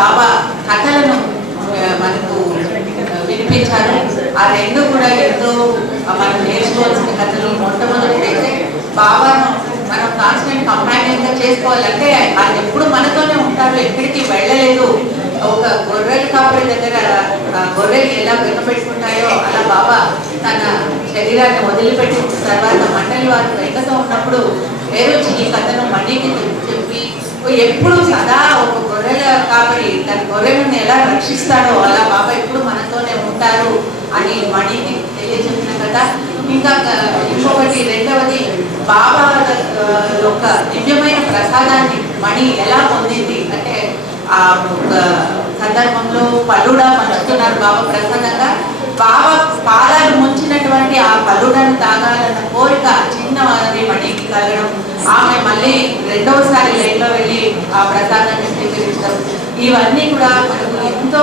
బాబా కథలను మనకు వినిపించారు. ఆ రెండు కూడా ఎంతో మనం నేర్చుకోవాల్సిన కథలు. మొట్టమొదటిదైతే బాబాను మనం కాన్స్టెంట్ కంపానియన్గా చేసుకోవాలంటే ఆయన ఎప్పుడు మనతోనే ఉంటారు, ఎక్కడికి వెళ్ళలేదు. ఒక గొర్రెల కాపరి దగ్గర గొర్రెలు ఎలా వెనపెట్టుకుంటాయో అలా బాబా తన శరీరాన్ని వదిలిపెట్టి తర్వాత మండలి వారు వెంకతో ఉన్నప్పుడు వేరొచ్చి ఈ కథను మణికి చెప్పి ఎప్పుడు సదా ఒక గొర్రెల కాపరి తన గొర్రెలను ఎలా రక్షిస్తాడో అలా బాబా ఎప్పుడు మనతోనే ఉంటారు అని మణికి తెలియజెప్పిన కథ. ఇంకా ఇంకొకటి రెండవది బాబా యొక్క దివ్యమైన ప్రసాదాన్ని మణి ఎలా పొందింది అంటే ఆ సందర్భంలో పలుడా పంచుతున్నారు బాబా ప్రసాదంగా. బాబా పాదాలు ముంచినటువంటి ఆ పలుడను తాగాలన్న కోరిక చిన్నవారి మణికి కలగడం, ఆమె మళ్ళీ రెండవసారి లైన్లో వెళ్ళి ఆ ప్రసాదాన్ని స్వీకరించడం, ఇవన్నీ కూడా మనకు ఎంతో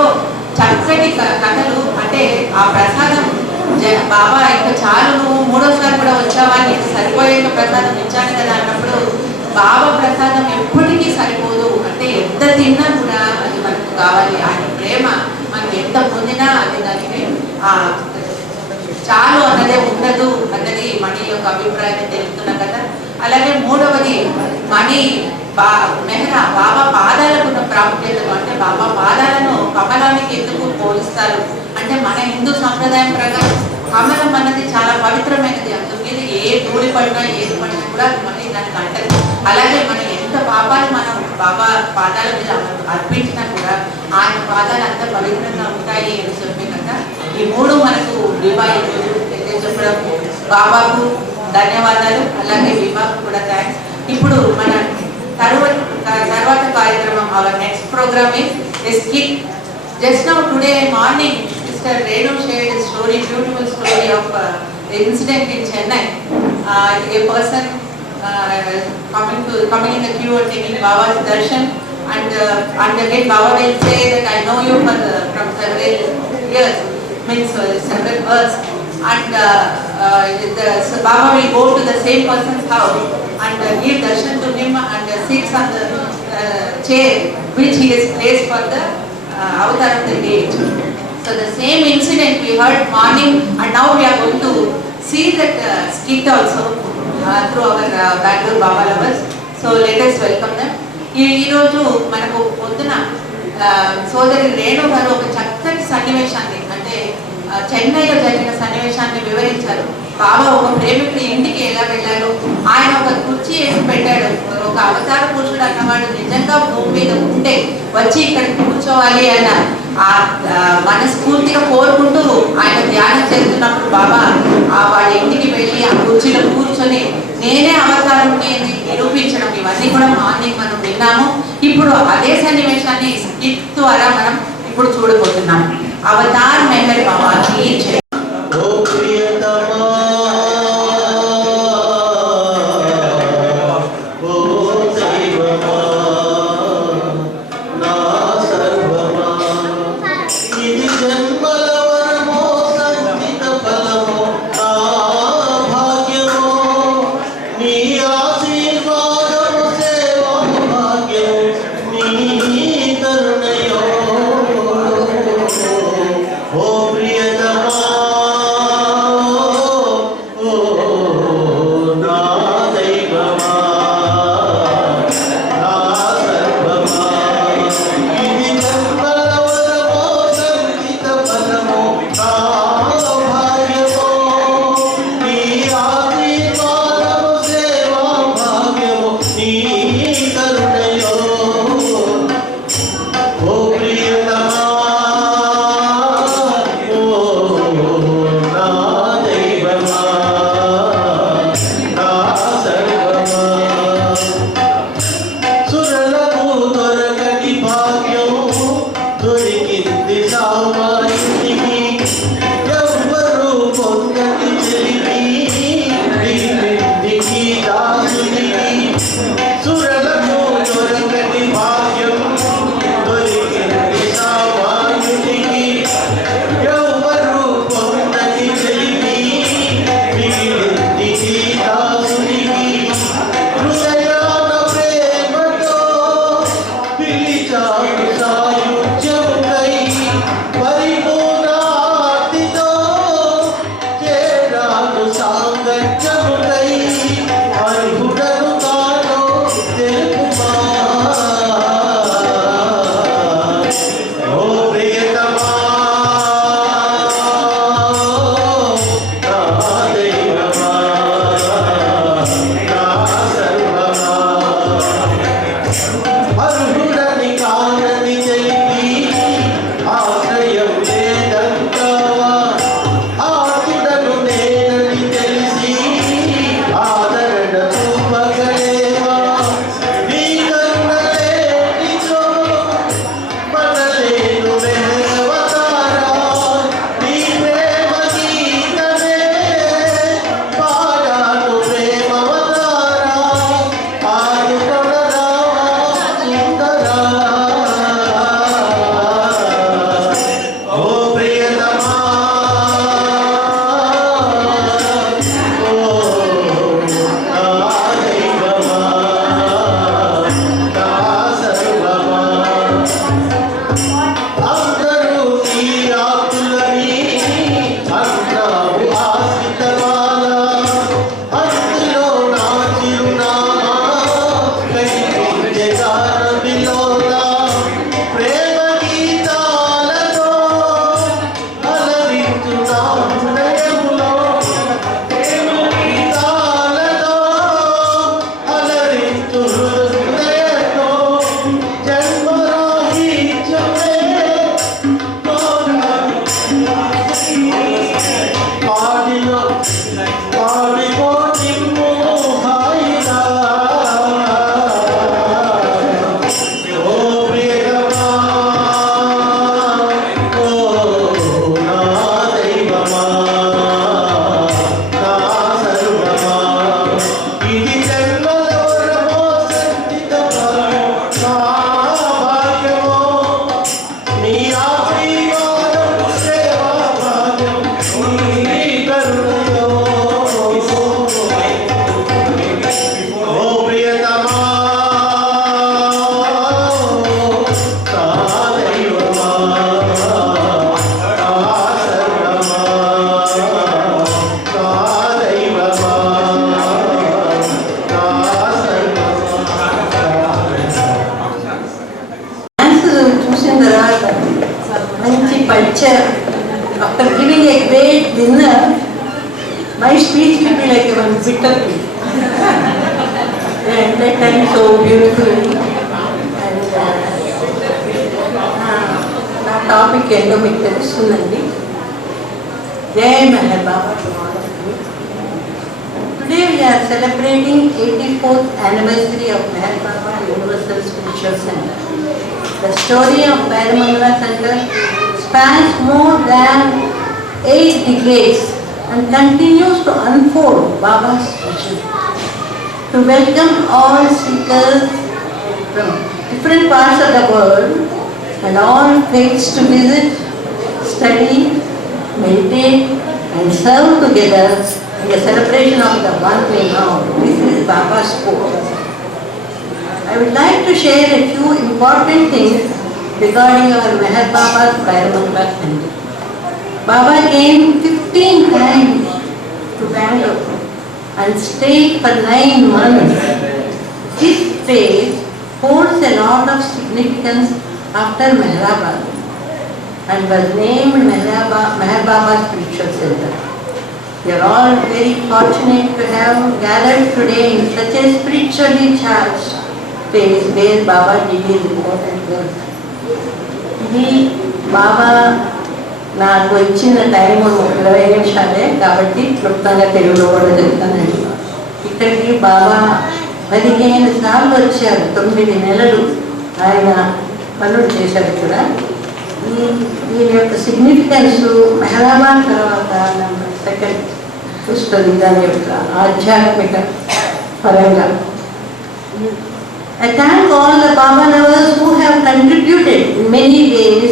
చక్కటి కథలు. అంటే ఆ ప్రసాదం బాబా ఇంకా చాలు నువ్వు మూడోసారి కూడా వచ్చావా, నీకు సరిపోయే ప్రసాదం ఇచ్చాను కదా అన్నప్పుడు బాబా ప్రసాదం ఎప్పటికీ సరిపోదు. అంటే ఎంత తిన్నా కూడా అది మనకు కావాలి. ఆయన ప్రేమ మనం ఎంత పొందినా అది దానికి చాలు అన్నదే ఉండదు అన్నది మణి యొక్క అభిప్రాయాన్ని తెలుపుతున్న కదా. అలాగే మూడవది మణి మెహ్రా బాబా పాదాలకు ఉన్న ప్రాముఖ్యతను, అంటే బాబా పాదాలను కమలానికి ఎందుకు పోలిస్తారు అంటే మన హిందూ సంప్రదాయం ప్రకారం కమలం అన్నది చాలా పవిత్రమైనది. అందుకని ఏ ధూళి పడినా ఏది పడినా కూడా మళ్ళీ దానికి అంటది. అలాగే మనం ఎంత పాపాలు మనం బాబా పాదాల మీద అర్పించినా కూడా ఆయన పాదాలు అంత పవిత్రంగా ఉంటాయి అని చెప్పి కనుక ఈ మూడు మనకు చెప్పడం బాబాకు ధన్యవాదాలు. అలాగే విభాకు కూడా థ్యాంక్స్. ఇప్పుడు మన తర్వాత కార్యక్రమం our next program is skit. Just now today morning, Mr. Renu shared a story, beautiful story of incident in Chennai. A person coming in the queue and taking Baba's darshan, and again Baba will say that I know you from several years, means several months, and so Baba will go to the same person's house and give darshan to him and sits on the chair which he has placed for the avatar of the day. So the same incident we heard morning, and now we are going to see that skit also through our Bangalore Baba lovers. So let us welcome them. ఈ రోజు మనకు పొద్దున సోదరి రేణు గారు ఒక చక్కటి సన్నివేశాన్ని, అంటే చెన్నైలో జరిగిన సన్నివేశాన్ని వివరించారు. బాబా ఒక ప్రేమికుడి ఇంటికి ఎలా వెళ్ళారు, ఆయన ఒక కుర్చీ వేసి పెట్టాడు. ఒక అవతార పురుషుడు అన్నవాడు నిజంగా భూమి మీద ఉంటే వచ్చి ఇక్కడ కూర్చోవాలి అన్న మనస్ఫూర్తిగా కోరుకుంటూ ఆయన ధ్యానం చేస్తున్నప్పుడు బాబా వాళ్ళ ఇంటికి వెళ్ళి ఆ కుర్చీలో కూర్చొని నేనే అవతారం నిరూపించడం, ఇవన్నీ కూడా మార్నింగ్ మనం విన్నాము. ఇప్పుడు అదే సన్నివేశాన్ని స్కిట్ ద్వారా మనం ఇప్పుడు చూడబోతున్నాం. అవతార్ మెహర్ బాబా Oh, Priyatama అందరికీ. They entertain so beautifully. And నా టాపిక్ ఏంటో మీకు తెలుస్తుందండి. జై మెహర్ బాబా to all of you. Today we are celebrating 84th anniversary of Meher Baba Universal Spiritual Center. The story of Bairamangala Center spans more than 8 decades and continues to unfold Baba's vision to welcome all seekers from different parts of the world and all faiths to visit, study, meditate and serve together in the celebration of the one we know. This is Baba's quote. I would like to share a few important things regarding our Meher Baba's Bairamangala Center. Baba came 15 times to Bangalore and stayed for 9 months. This place holds a lot of significance after Meherabad and was named Meher Baba Spiritual Center. We are all very fortunate to have gathered today in such a spiritually charged place where Baba did his important work. ఇది బాబా నాకు ఇచ్చిన time 20 నిమిషాలే కాబట్టి క్లుప్తంగా తెలుగులో కూడా చెప్తానండి. ఇక్కడికి బాబా 15 సార్లు వచ్చారు, 9 నెలలు ఆయన పనులు చేశారు ఇక్కడ. దీని యొక్క సిగ్నిఫికెన్స్ మెహరాబాద్ తర్వాత నెంబర్ 2 చూస్తుంది దాని యొక్క ఆధ్యాత్మిక పరంగా. I thank all the Baba lovers who have contributed in many ways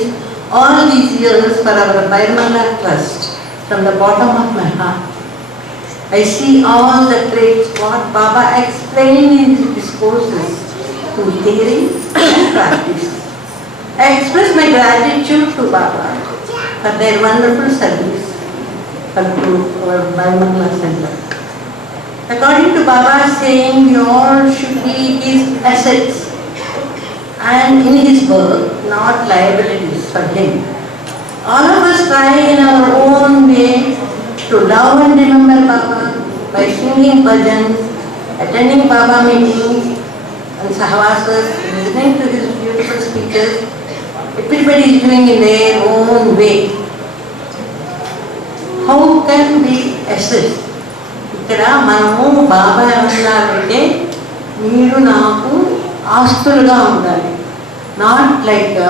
all these years for our Bairamangala Trust from the bottom of my heart. I see all the traits what Baba explained in his discourses through theory and practice. I express my gratitude to Baba for their wonderful service to our Bairamangala Center. According to Baba's saying, we all should be his assets and in his work, not liabilities for him. All of us try in our own way to love and remember Baba by singing bhajans, attending Baba meetings and sahvasas, listening to his beautiful speeches. Everybody is doing in their own way. How can we assist? ఇక్కడ మనము బాబా ఏమన్నారంటే మీరు నాకు ఆస్తులుగా ఉండాలి, not like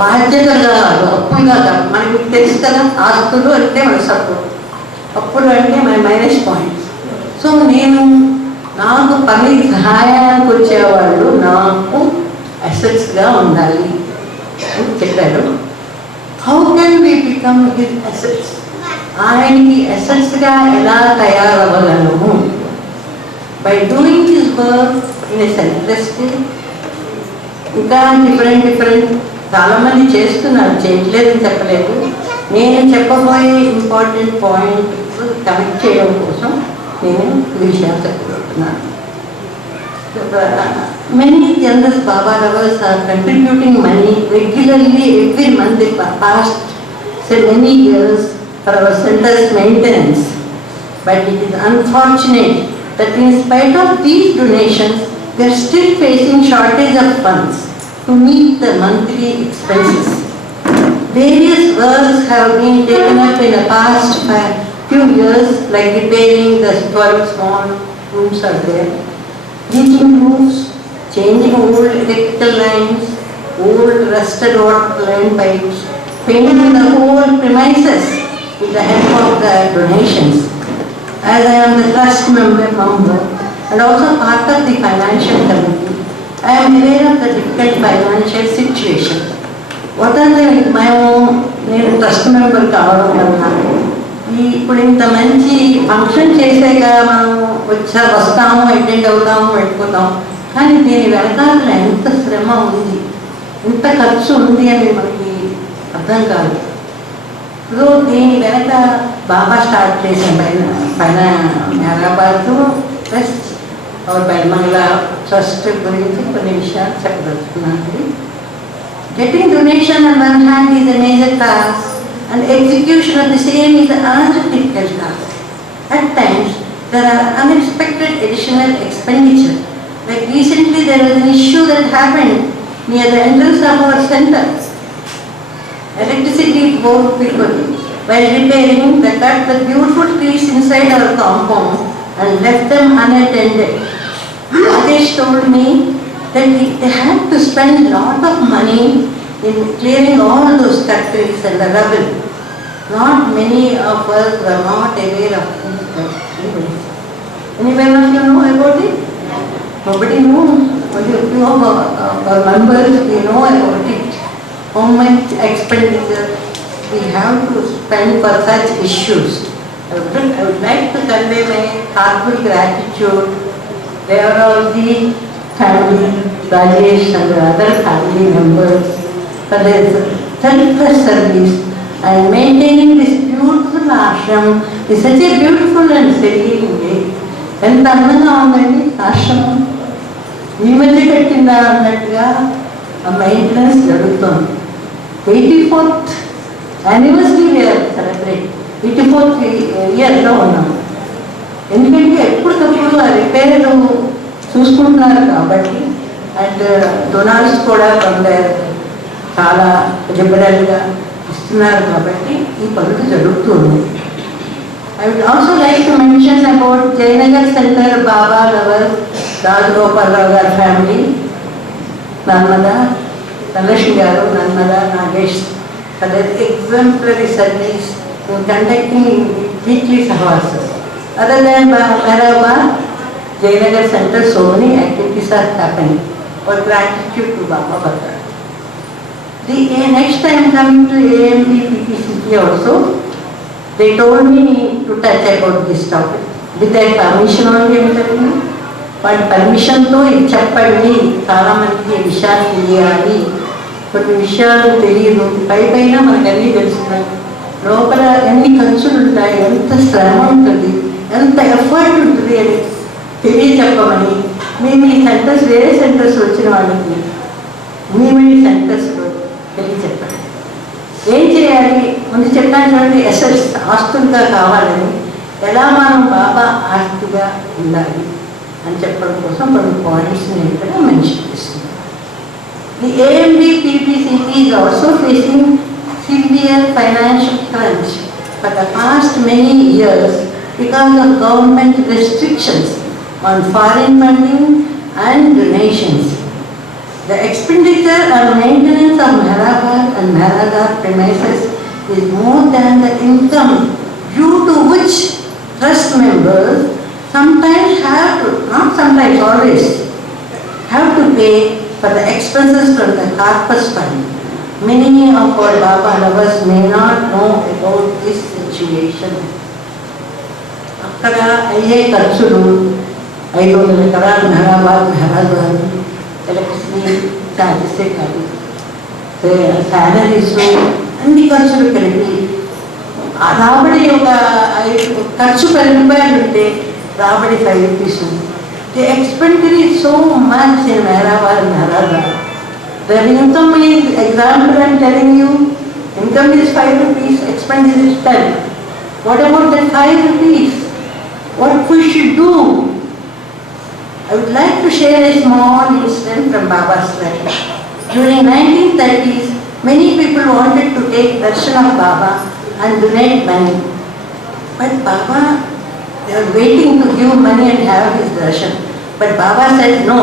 బాధ్యతలుగా కాదు, అప్పులుగా కాదు. మనకి తెలుసు కదా, ఆస్తులు అంటే మన సపోర్ట్, అప్పులు అంటే మన మైనస్ పాయింట్స్. సో నేను నాకు పని సహాయానికి వచ్చేవాళ్ళు నాకు అసెట్స్గా ఉండాలి అని చెప్పారు. How can we become his assets? ఆయనకి అసెట్స్గా ఎలా తయారవ్వగలము? By doing his work in a selfless way. ఇంకా డిఫరెంట్ చాలామంది చేస్తున్నారు, చేయట్లేదని చెప్పలేదు. నేను చెప్పబోయే ఇంపార్టెంట్ పాయింట్ కనెక్ట్ చేయడం కోసం నేను ఈ విషయాలు చెప్పుకుంటున్నాను. Many generous Baba lovers are contributing money regularly every month in the past many years for our center's maintenance. But it is unfortunate that in spite of these donations, we are still facing shortage of funds to meet the monthly expenses. Various works have been taken up in the past few years, like repairing the 12 small rooms are there, bleaching roofs, changing old electrical lines, old rusted water line pipes, painting the whole premises with the help of the donations. As I am the trust member and also part of the financial committee, I am aware of the difficult financial situation. What are నేను trust member కావడం వల్ల ఇప్పుడు ఇంత మంచి function చేసాక మనం వస్తాము, attend అవుతాము, వెళ్ళిపోతాం. కానీ దీని వెనకాల ఎంత శ్రమ ఉంది, ఎంత ఖర్చు ఉంది అని మనకి అర్థం కాదు. సో దీని వెనక బాబా స్టార్ట్ చేసిన పైన హైదరాబాద్ ప్లస్ బైరమంగళ ట్రస్ట్ గురించి కొన్ని విషయాలు చెప్పదలుచుకున్నాను. Getting donation on one hand is a major task and execution of the same is another difficult task. At times, there are unexpected additional expenditure. Like recently there was an issue that happened near the entrance of our center. Electricity board people, while repairing, they cut the beautiful trees inside our compound and left them unattended. Rajesh told me that they had to spend a lot of money in clearing all those cut trees and the rubble. Not many of us were not aware of this. Anyone of you know about it? Nobody knows. Only a few of our members, we know about it. How much expenditure we have to spend for such issues. I would like to convey my heartfelt gratitude. They are all the family, Rajesh and the other family members for their selfless service and maintaining this beautiful ashram is such a beautiful and serene way. ఎంత అందంగా ఉందండి ఆశ్రమం. ఈ మధ్య పెట్టిందా అన్నట్టుగా ఆ maintenance జరుగుతుంది. 84th యానివర్సరీ సెలబ్రేట్ 84th ఇయర్లో ఉన్నాం. ఎందుకంటే ఎప్పటికప్పుడు ఆ రిపేర్లు చూసుకుంటున్నారు కాబట్టి అండ్ డొనాల్డ్స్ కూడా కొందరు చాలా లిబరల్గా ఇస్తున్నారు కాబట్టి ఈ పనులు జరుగుతూ ఉన్నాయి. I would also like to mention about Jayanagar Center, Baba, our Rajgopal Rao family, Narmada, Dhanlakshmi Garu, Narmada, Nagesh, for their exemplary service in conducting weekly sahasas. Other than Bharava, Jayanagar Center, so many activities are happening. For gratitude to Baba for that. The next time coming to AMP PPCP also, they told me to touch about this topic. With their permission only, but permission తో ఇది చెప్పండి, చాలా మందికి విషయాలు తెలియాలి, కొన్ని విషయాలు తెలియదు, పైన మనకు అన్నీ తెలుస్తున్నాయి, లోపల ఎన్ని ఖర్చులు ఉంటాయి, ఎంత శ్రమ ఉంటుంది, ఎంత ఎఫర్ట్ ఉంటుంది అని తెలియచెప్పమని మేము ఈ సెంటర్స్ వేరే సెంటర్స్ వచ్చిన వాళ్ళకి మేము ఈ సెంటర్స్లో తెలియచెప్పాలి. ఏం చేయాలి ముందు చెప్పాను చూడండి, ఎస్ఎస్ ఆస్తులుగా కావాలని, ఎలా మనం బాబా ఆస్తిగా ఉండాలి అని చెప్పడం కోసం కొన్ని పాయింట్స్ నేను ఇక్కడ మెన్షన్ చేస్తున్నాను. The AMD PPCP is also facing severe financial crunch for the past many years because of government restrictions on foreign funding and donations. The expenditure on maintenance of Mehrabad and Mehrabad premises is more than the income, due to which trust members sometimes have to, not sometimes, always, have to pay for the expenses from the corpus fund. Many of our Baba lovers may not know about this situation. అక్కడ అయ్యే ఖర్చులు 500 ఎకరాలు Mehrabad electricity ఛార్జెసే కాదు, salaries అన్ని ఖర్చులు కలిపి ఆ రాబడి ఒక ఖర్చు 10 రూపాయలు ఉంటే రాబడి 5 రూపీస్ ఉంది. The expenditure is so much in Mehrabad Mehrabad. The income is example I'm telling you, income is 5 rupees, expenditure is 10. What about that 5 rupees? What we should do? I would like to share a small incident from Baba's life. During 1930s, many people wanted to take darshan of Baba and donate money. But Baba, they were waiting to give money and have his darshan. But Baba said no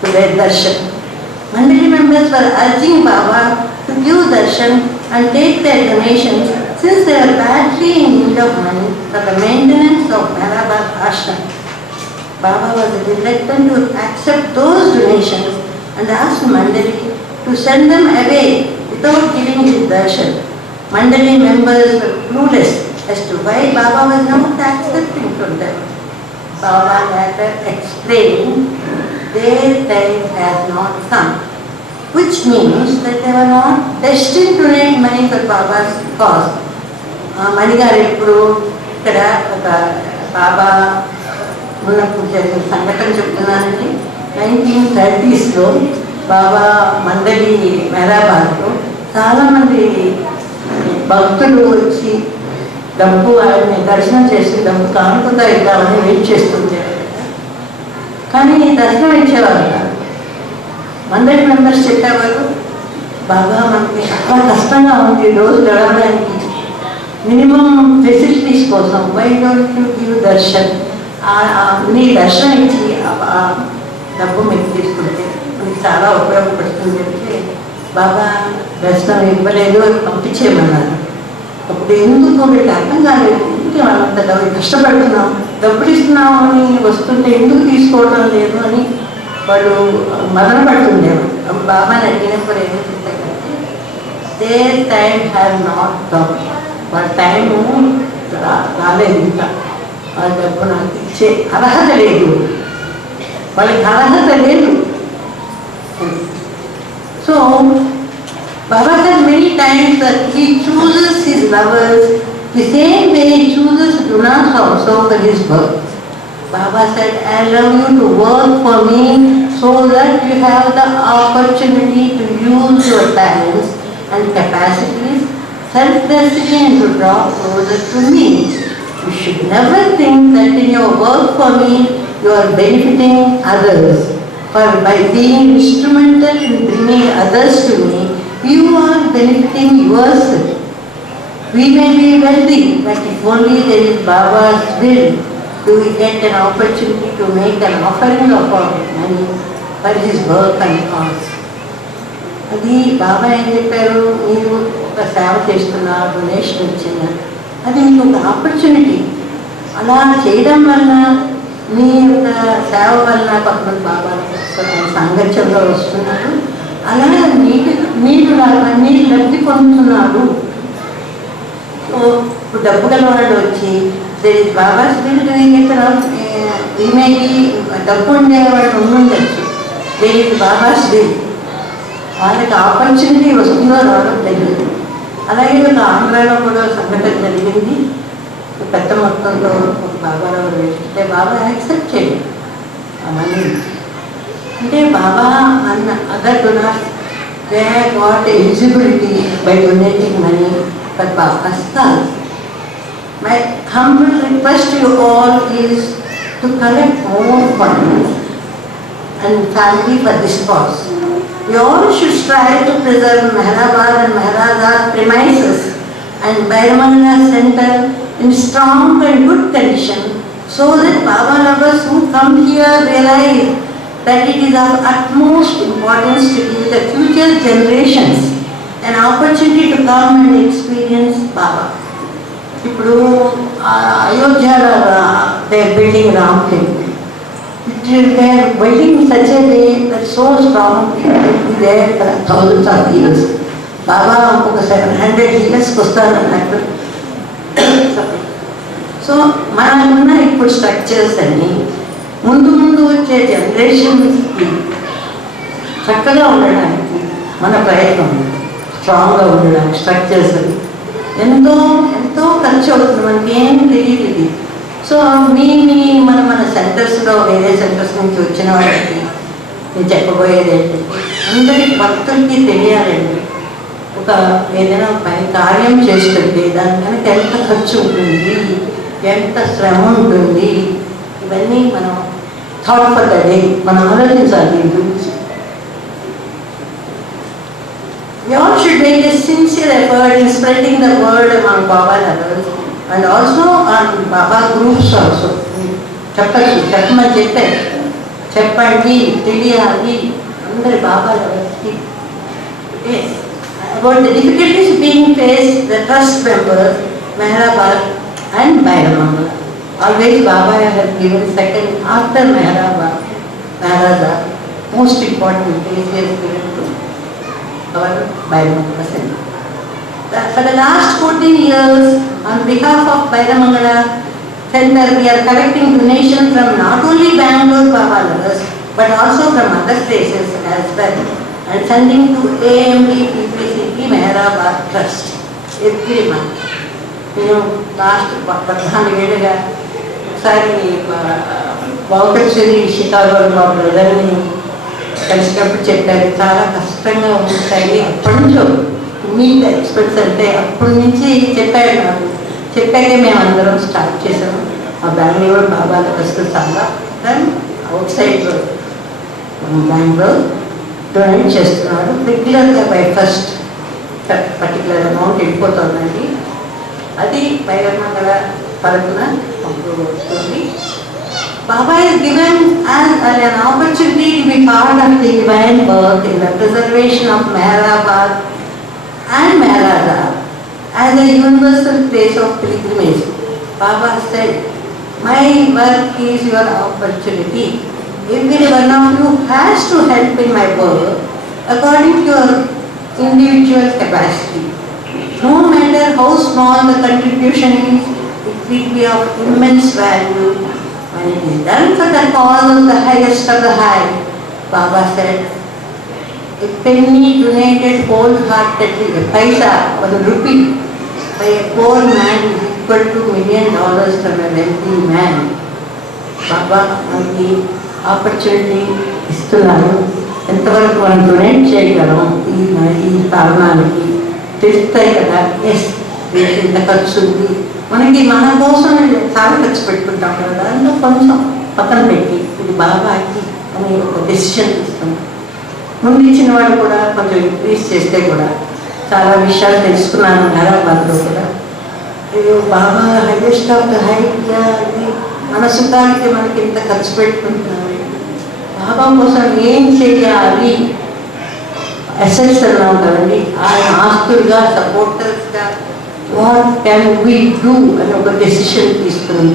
to their darshan. Mandali members were urging Baba to give darshan and take their donations since they were badly in need of money for the maintenance of Mehrabad ashram. Baba was reluctant to accept those donations and asked Mandali to send them away without giving his darshan. Mandali members were clueless as to why Baba was not accepting from them. Baba later explained their time has not come, which means that they were not destined to donate money for Baba's cause. మణిగారు ఎప్పుడు ఇక్కడ ఒక బాబా ఉన్నప్పుడు జరిగిన సంఘటన చెప్తున్నానండి. 1930sలో బాబా మండలి మెహరాబాద్లో చాలామంది భక్తులు వచ్చి డబ్బు ఆయన్ని దర్శనం చేసి డబ్బు కానుకగా ఇద్దామని వెయిట్ చేస్తుంటే, కానీ దర్శనం ఇచ్చేవారు కాదు. 100 మెంబర్స్ చెప్పేవారు, బాగా మనకి చాలా కష్టంగా ఉంది రోజు గడవడానికి, మినిమం ఫెసిలిటీస్ కోసం why don't you give darshan, మీ దర్శనం ఇచ్చి డబ్బు మీకు తీసుకుంటే మీకు చాలా ఉపయోగపడుతుంది అంటే బాగా దర్శనం ఇవ్వలేదు, పంపించేయమన్నారు. అప్పుడు ఎందుకు వీళ్ళకి అర్థం కాలేదు, ఎందుకు వాళ్ళంత కష్టపడుతున్నాం, డబ్బులు ఇస్తున్నాం అని వస్తుంటే ఎందుకు తీసుకోవడం లేదు అని వాళ్ళు మదన పడుతుండేవారు. బాబాని అడిగినప్పుడు ఏమి చెప్తారంటే, they time have not come, వాళ్ళ టైము రాలేదు, ఇంకా వాళ్ళ డబ్బు నాకు ఇచ్చే అర్హత లేదు, వాళ్ళకి అర్హత లేదు. So Baba said many times that he chooses his lovers the same way he chooses Dunas also for his work. Baba said, I love you to work for me so that you have the opportunity to use your talents and capacities selflessly and to draw closer to me. You should never think that in your work for me you are benefiting others. For by being instrumental in bringing others to me, you are benefiting yourself. We may be wealthy, but if only there is Baba's will, do we get an opportunity to make an offering of our money for his work and cause. అది బాబా ఏం చెప్పారు, మీరు ఒక సేవ చేస్తున్నారు, donation ఇచ్చిన, అది మీకు ఒక ఆపర్చునిటీ. అలా చేయడం వల్ల మీ యొక్క సేవ వల్ల కొంతమంది బాబా సాంగత్యంలో వస్తున్నారు, అలాగే మీరు లబ్ధి పొందుతున్నారు. ఇప్పుడు డబ్బు గల వాళ్ళు వచ్చి బాబా ఈమెకి డబ్బు ఉండేవాళ్ళు ఉండుండొచ్చు, దేనికి బాబా శ్రీ వాళ్ళకి ఆపర్చునిటీ వస్తుందో రావడం తెలియదు. అలాగే ఒక ఆంధ్రాలో కూడా సంఘటన జరిగింది. పెద్ద మొత్తంలో ఒక బాబారావు వేస్తే బాబా యాక్సెప్ట్ చేయండి మనీ. అంటే బాబా అన్న other donors they got eligibility by donating money for Baba's cause. My humble request you all is to collect more funds and family for this cause. We all should strive to preserve Mehrabad and Mehradad premises and Bairamangala Center in strong and good condition, so that Baba lovers who come here realize that it is of utmost importance to give the future generations an opportunity to come and experience Baba. ఇప్పుడు అయోధ్యలో they are building Ram Temple. They are building in such a way that so strong it will be there for thousands of years. Baba ఒక 700 years వస్తారన్నట్టు. So మనకున్న ఇప్పుడు structures అన్నీ ముందు ముందు వచ్చే జనరేషన్స్కి చక్కగా ఉండడానికి మన ప్రయత్నం, స్ట్రాంగ్గా ఉండడానికి స్ట్రక్చర్స్ ఎంతో ఎంతో ఖర్చు అవుతుంది, మనకి ఏం తెలియదు ఇది. సో మన సెంటర్స్లో వేరే సెంటర్స్ నుంచి వచ్చిన వాళ్ళకి నేను చెప్పబోయేది ఏంటంటే, అందరి భక్తులకి తెలియాలండి, ఒక ఏదైనా పని కార్యం చేస్తుంటే దాని కనుక ఎంత ఖర్చు ఉంటుంది, ఎంత శ్రమ ఉంటుంది, ఇవన్నీ మనం థాట్ ఫర్ ద డే మనం ఆలోచించాలి. We all should make a sincere effort in spreading the word among Baba lovers and also on Baba groups also. చెప్పమని చెప్పండి, తెలియాలి అందరి బాబా లవర్స్కి. About the difficulties being faced, the trust members, Mehrabad and Bairamangala. Always Baba has given second after Mehrabad, most important place he has given to our Bairamangala Center. For the last 14 years, on behalf of Bairamangala Center, we are collecting donations from not only Bangalore Baba lovers, but also from other places as well, and sending to AMD PPCP Mehrabad Trust every month. Last 14 ఏళ్ళుగా ఒకసారి బాగుపరిచేది షికాగోలో మా బ్రదర్ని కలిసినప్పుడు చెప్పారు, చాలా కష్టంగా ఉంటాయి. అప్పటి నుంచో మీట్ ఎక్స్పర్ట్స్ అంటే అప్పటి నుంచి చెప్పాడు నాకు, చెప్పాకే మేము అందరం స్టార్ట్ చేసాము. మా బెంగళూరు బాబాల వస్తు చాలా అవుట్ సైడ్ బెంగళూరు డొనేట్ చేస్తున్నారు. రెగ్యులర్గా బై ఫస్ట్ పర్టికులర్ అమౌంట్ వెళ్ళిపోతుందండి. అది బైరమంగళ తరఫున వస్తుంది. Baba is given as an opportunity to be part of the divine work in the preservation of Meherabad and Meherada as a universal place of pilgrimage. Baba said, "My work is your opportunity. Every one of you has to help in my work according to your individual capacity. No matter how small the contribution is, it will be of immense value when it is done for the cause of the highest of the high." Baba said, "A penny donated wholeheartedly, a paisa, 1 rupee, by a poor man is equal to $1 million from a wealthy man." Baba మనకి opportunity ఇస్తున్నారు. ఎంతవరకు మనం donate చేయగలం ఈ కారణానికి తెలుస్తాయి కదా. Yes, వీటికి ఇంత ఖర్చు ఉంది, మనకి మన కోసం చాలా ఖర్చు పెట్టుకుంటాం కదా, దాంట్లో కొంచెం పక్కన పెట్టి ఇది బాబాకి అని ఒక డెసిషన్ తీసుకున్నాం. ముందు ఇచ్చిన వాళ్ళు కూడా కొంచెం ఇంక్రీజ్ చేస్తే కూడా చాలా విషయాలు తెలుసుకున్నాను హైదరాబాద్లో కూడా. బాబా హైయెస్ట్ ఆఫ్ ద హై ఇది మన సుఖానికి మనకి ఇంత ఖర్చు పెట్టుకుంటున్నాము, బాబా కోసం ఏం చేయాలి, అసెట్స్ అన్నాం కదండి, ఆయన ఆస్తులుగా సపోర్టర్స్గా వాట్ క్యాన్ వీ డూ అని ఒక డెసిషన్ తీసుకుని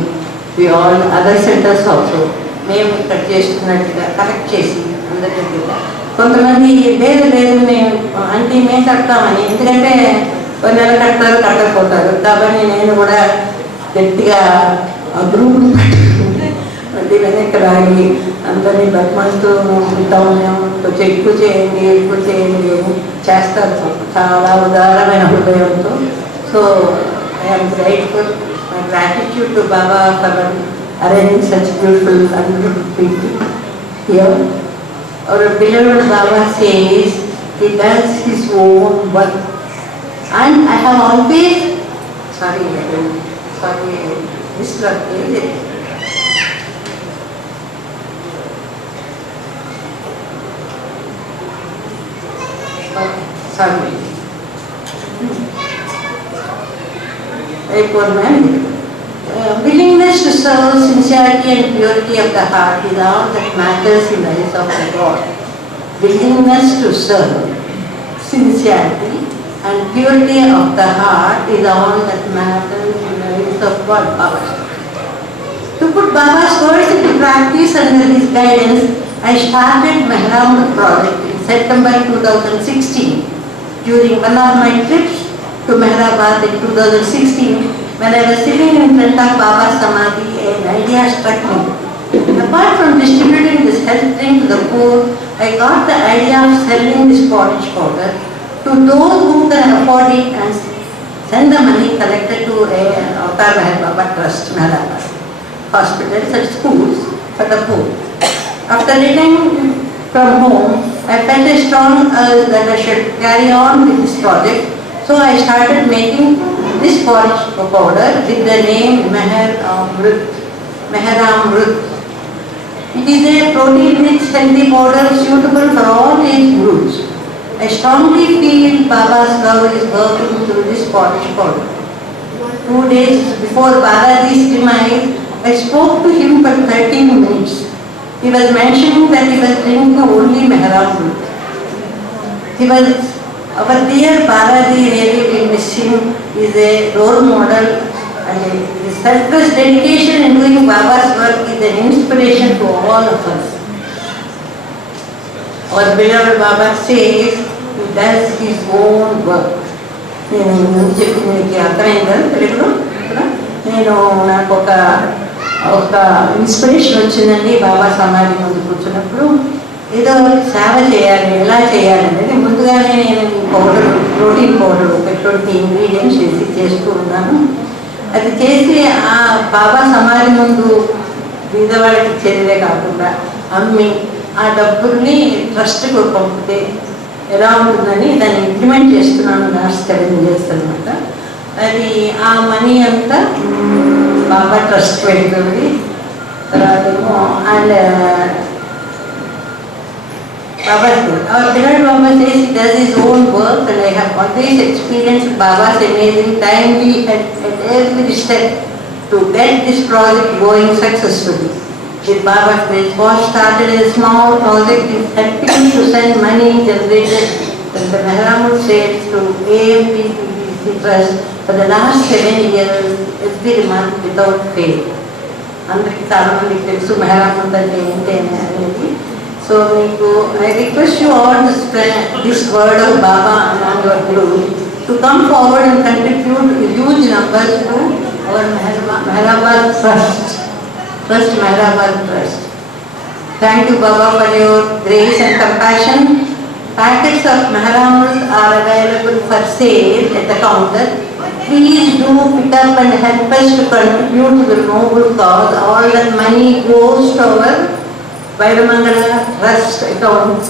we all other centres also మేము ఇక్కడ చేస్తున్నట్టుగా కలెక్ట్ చేసి అందరి దగ్గర కొంతమంది లేదు లేదు మేము అంటే మేము కడతామని, ఎందుకంటే కొన్ని నెలలు కడతారు కట్టకపోతారు కాబట్టి నేను కూడా గట్టిగా గ్రూప్ మళ్ళీ వెనక్కి రాగి అందరినీ బతిమాలుతూ ఉంటాం. మేము కొంచెం ఎక్కువ చేయండి ఎక్కువ చేయండి అని చేస్తారు చాలా ఉదారమైన హృదయంతో. So I'm grateful, my gratitude to Baba for arranging such beautiful and beautiful people here. Our beloved Baba says he does his own work, and I have always this work is it. Sorry. Very poor man. Willingness to serve, sincerity and purity of the heart is all that matters in the eyes of the God. Willingness to serve, sincerity and purity of the heart is all that matters in the eyes of God. Baba. To put Baba's words into practice under his guidance, I started Meherabad project in September 2016. During one of my trips to Meherabad in 2016, when I was sitting in front of Baba's Samadhi, an idea struck me. Apart from distributing this health drink to the poor, I got the idea of selling this porridge powder to those who can afford it and send the money collected to a Avatar Meher Baba Trust, Meherabad hospitals and schools for the poor. After returning from home, I felt a strong urge that I should carry on with this project, so I started making this porridge powder with the name Meheramrut. It is a protein-rich healthy powder suitable for all age groups. I strongly feel Baba's love is working through this porridge powder. 2 days before Balaji's demise, I spoke to him for 13 minutes. He was mentioning that he was drinking only Meheramrut. He was our dear Balaji, really we miss him. He is a role model, and his selfless dedication in doing Baba's work is an inspiration to all of us. Our beloved Baba says he does his own work. నేను ముందు చెప్పింది అర్థమైందా తెలుగులో? నేను నాకు ఒక inspiration వచ్చిందండి బాబా సమాధి ముందు కూర్చున్నప్పుడు. ఏదో సేవ చేయాలి, ఎలా చేయాలి అనేది ముందుగానే నేను పౌడర్, ప్రోటీన్ పౌడర్ ఒక 20 ఇంగ్రీడియంట్స్ వేసి చేస్తూ ఉన్నాను. అది చేసి ఆ బాబా సమాధి ముందు బీదవాళ్ళకి ఇచ్చేదే కాకుండా అమ్మి ఆ డబ్బుల్ని ట్రస్ట్కి పంపితే ఎలా ఉంటుందని దాన్ని ఇంప్లిమెంట్ చేస్తున్నాను లాస్ట్ 7 years అనమాట. అది ఆ మనీ అంతా బాబా ట్రస్ట్ పెడుతుంది. తర్వాత ఏమో and Baba, our beloved Baba says he does his own work, and I have always experienced Baba's amazing timely at every step to get this project going successfully. With Baba's grace, was started a small project in helping to send money generated from the Mehramul sales to AMPPBC Trust for the last 7 years every month without fail. అందరికీ చాలా మందికి తెలుసు మెహరాముల్ అంటే ఏంటి అనేది. So I request you all to spread this word of Baba among your group to come forward and contribute huge numbers to our Mehrabad Trust. Mehrabad Trust. Thank you Baba for your grace and compassion. Packets of Mehramul are available for sale at the counter. Please do pick up and help us to contribute to the noble cause. All that money goes to our Vaidamangala Trust account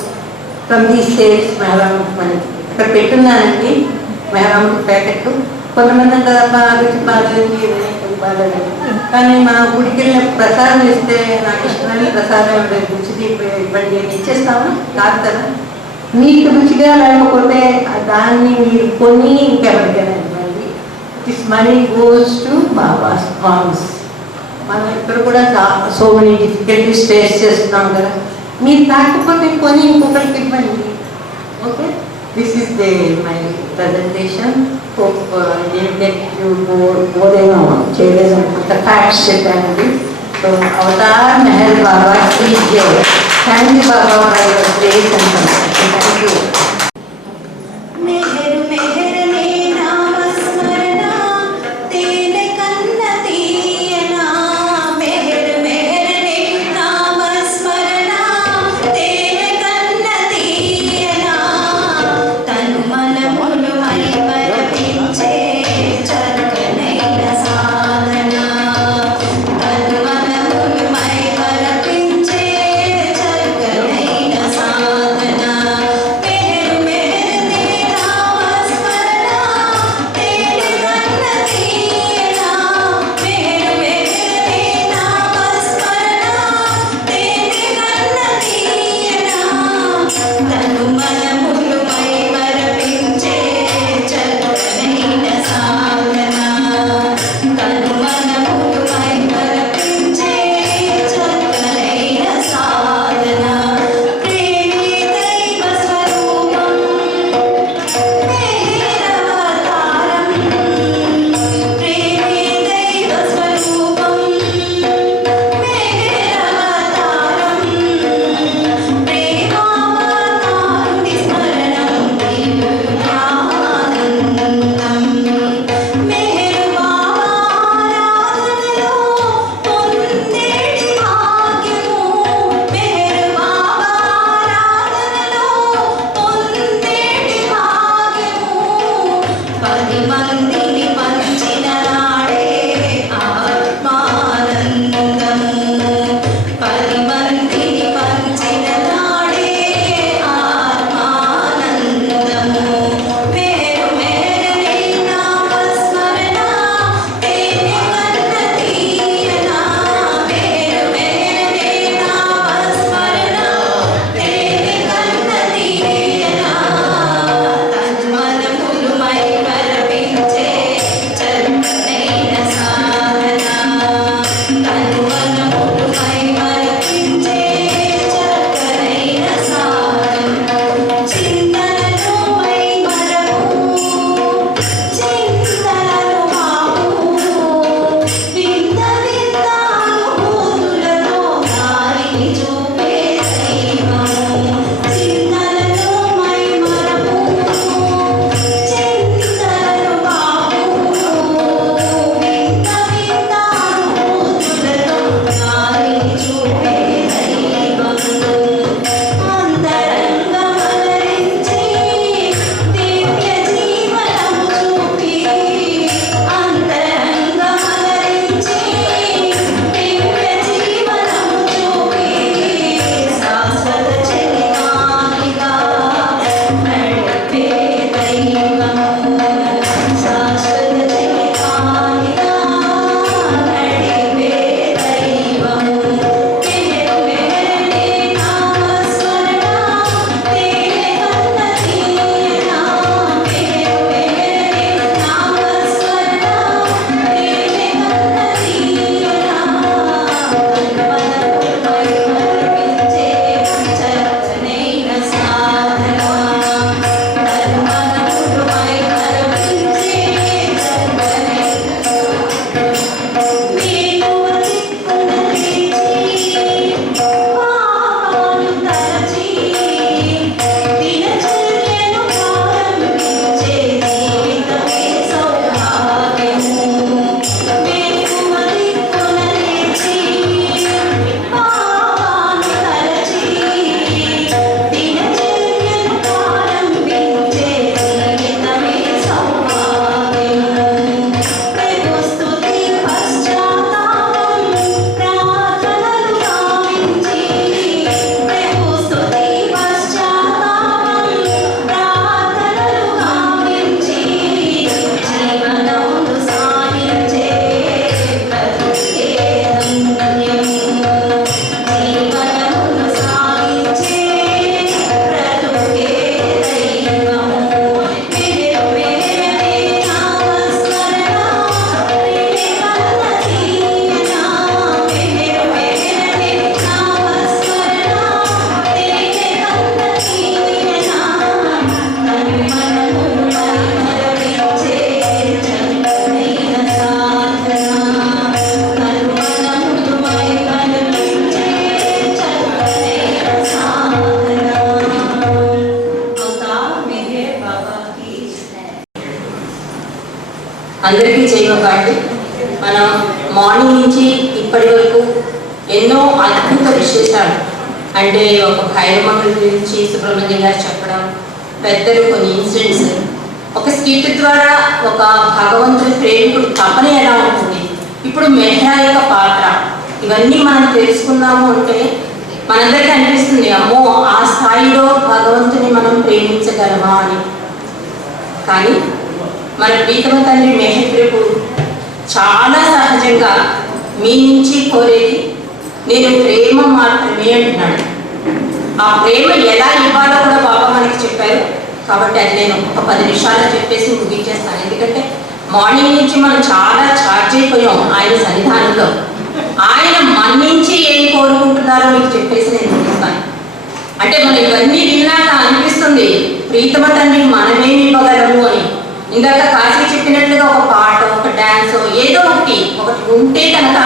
from these states Mehramul money. ఇక్కడ పెట్టున్నానండి మెహరాముల్ packet. కొంతమంది బాధలు కానీ మా గుడికి వెళ్ళిన ప్రసాదం ఇస్తే నాకు ఇష్టమైన ప్రసాదం రుచిది ఇవ్వండి అని ఇచ్చేస్తాము కాదు కదా. మీకు రుచిగా లేకపోతే దాన్ని మీరు కొని ఇంకెవరికైనా ఇవ్వండి. This money goes to Baba's homes. మనం ఇక్కడ కూడా సో మెనీ డిఫికల్టీస్ ఫేస్ చేస్తున్నాం కదా. మీరు కాకపోతే కొని ఇంకొకరికి ఇవ్వండి. Okay, this is my presentation. బోధేమో చేయలేదు అనుకుంటా, ఫ్యాక్ట్స్ చెప్పానండి. So Avatar Meher Baba please thank you Baba for your place and thank you. సాధన అందరికీ చేయకండి. మనం మార్నింగ్ నుంచి ఇప్పటి వరకు ఎన్నో అద్భుత విశేషాలు, అంటే ఒక భైరవమంగళ గురించి సుబ్రహ్మణ్యం గారు చెప్పడం, పెద్దలు కొన్ని ఇన్సిడెంట్స్, ఒక స్కిట్ ద్వారా ఒక భగవంతుడి ప్రేమికుడు తపన ఎలా ఉంటుంది, ఇప్పుడు మెహ్రా యొక్క పాత్ర, ఇవన్నీ మనం తెలుసుకున్నాము అంటే మనందరికీ అనిపిస్తుంది అమ్మో ఆ స్థాయిలో భగవంతుని మనం ప్రేమించగలమా అని. కానీ మన ప్రీతమ తండ్రి మెహర్ ప్రభు చాలా సహజంగా మీ నుంచి కోరేది నేను ప్రేమ మాత్రమే అంటున్నాడు. ఆ ప్రేమ ఎలా ఇవ్వాలో కూడా బాబా మనకి చెప్పారు. కాబట్టి అది నేను ఒక 10 నిమిషాలు చెప్పేసి ముగించేస్తాను. ఎందుకంటే మార్నింగ్ నుంచి మనం చాలా ఛార్జ్ అయిపోయాం ఆయన సన్నిధానంలో. ఆయన మన నుంచి ఏం కోరుకుంటున్నారో మీకు చెప్పేసి నేను ముగిస్తాను. అంటే మనం ఇవన్నీ విన్నాక అనిపిస్తుంది ప్రీతమ తండ్రి మనమేమి ఇవ్వగలము అని. ఇందాక కాశీ చెప్పినట్లుగా ఒక పాట, ఒక డాన్స్, ఏదో ఒకటి ఉంటే కనుక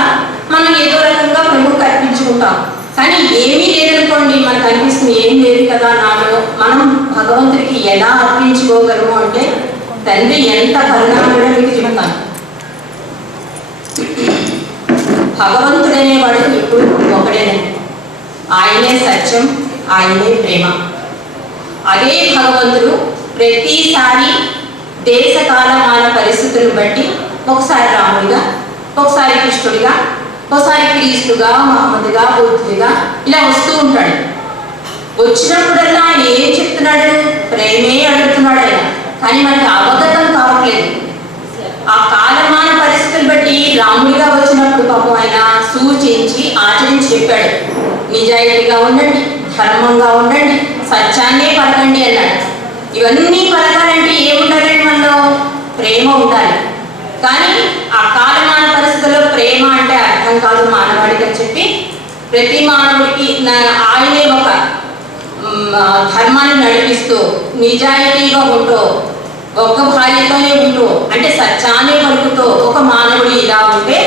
మనం ఏదో రకంగా ప్రభువుకి అర్పించుకుంటాం. కానీ ఏమీ లేదనుకోండి, మనకు అనిపిస్తుంది ఏం లేదు కదా నాలో, మనం భగవంతుడికి ఎలా అర్పించుకోగలము అంటే తండ్రి ఎంత కరుణామయుడో మీకు చెప్తాను. భగవంతుడనేవాడు ఇప్పుడు ఒకడేనండి. ఆయనే సత్యం, ఆయనే ప్రేమ. అదే భగవంతుడు ప్రతిసారి దేశ కాలమాన పరిస్థితులను బట్టి ఒకసారి రాముడిగా, ఒకసారి కృష్ణుడిగా, ఒకసారి క్రీస్తుగా, మహమ్మద్గా, బుద్ధుడిగా ఇలా వస్తూ ఉంటాడు. వచ్చినప్పుడల్లా ఆయన ఏం చెప్తున్నాడు? ప్రేమే అడుగుతున్నాడు ఆయన. కానీ మనకి అవగతం కావట్లేదు. ఆ కాలమాన పరిస్థితులు బట్టి రాముడిగా వచ్చినప్పుడు పాపం ఆయన సూచించి ఆచరించి చెప్పాడు, నిజాయితీగా ఉండండి, ధర్మంగా ఉండండి, సత్యాన్నే పలకండి అన్నాడు. ఇవన్నీ పలకాలంటే ఏముండాలండి? మనలో ప్రేమ ఉండాలి. కానీ ఆ కాలమాన పరిస్థితుల్లో ప్రేమ అంటే అర్థం కాదు మానవాడికి అని చెప్పి ప్రతి మానవుడికి ఆయనే ఒక ధర్మాన్ని నడిపిస్తూ నిజాయితీగా ఉంటూ ఒక్క భార్యతోనే ఉంటూ అంటే సత్యాన్ని పలుకుతూ ఒక మానవుడు ఇలా ఉంటే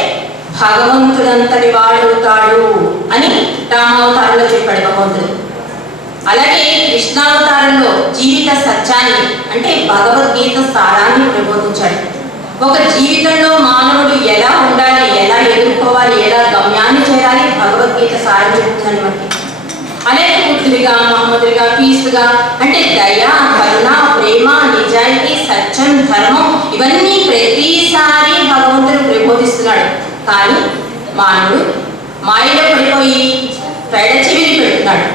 భగవంతుడంతటి వాడవుతాడు అని రామావతారంలో చెప్పాడు భగవంతుడు. అలాగే కృష్ణావతారంలో జీవిత సత్యాన్ని అంటే భగవద్గీత సారాన్ని ప్రబోధించాడు. ఒక జీవితంలో మానవుడు ఎలా ఉండాలి, ఎలా ఎదుర్కోవాలి, ఎలా గమ్యాన్ని చేరాలి భగవద్గీత సారం చెప్తుందని మనకి. అలాగే బుద్ధుడిగా, మహమ్మదుడిగా, క్రీస్తుగా అంటే దయ, కరుణ, ప్రేమ, నిజాయితీ, సత్యం, ధర్మం ఇవన్నీ ప్రతిసారి భగవంతుడు ప్రబోధిస్తున్నాడు. కానీ మానవుడు మాయలో పడిపోయి పెడచెవిని పెడుతున్నాడు.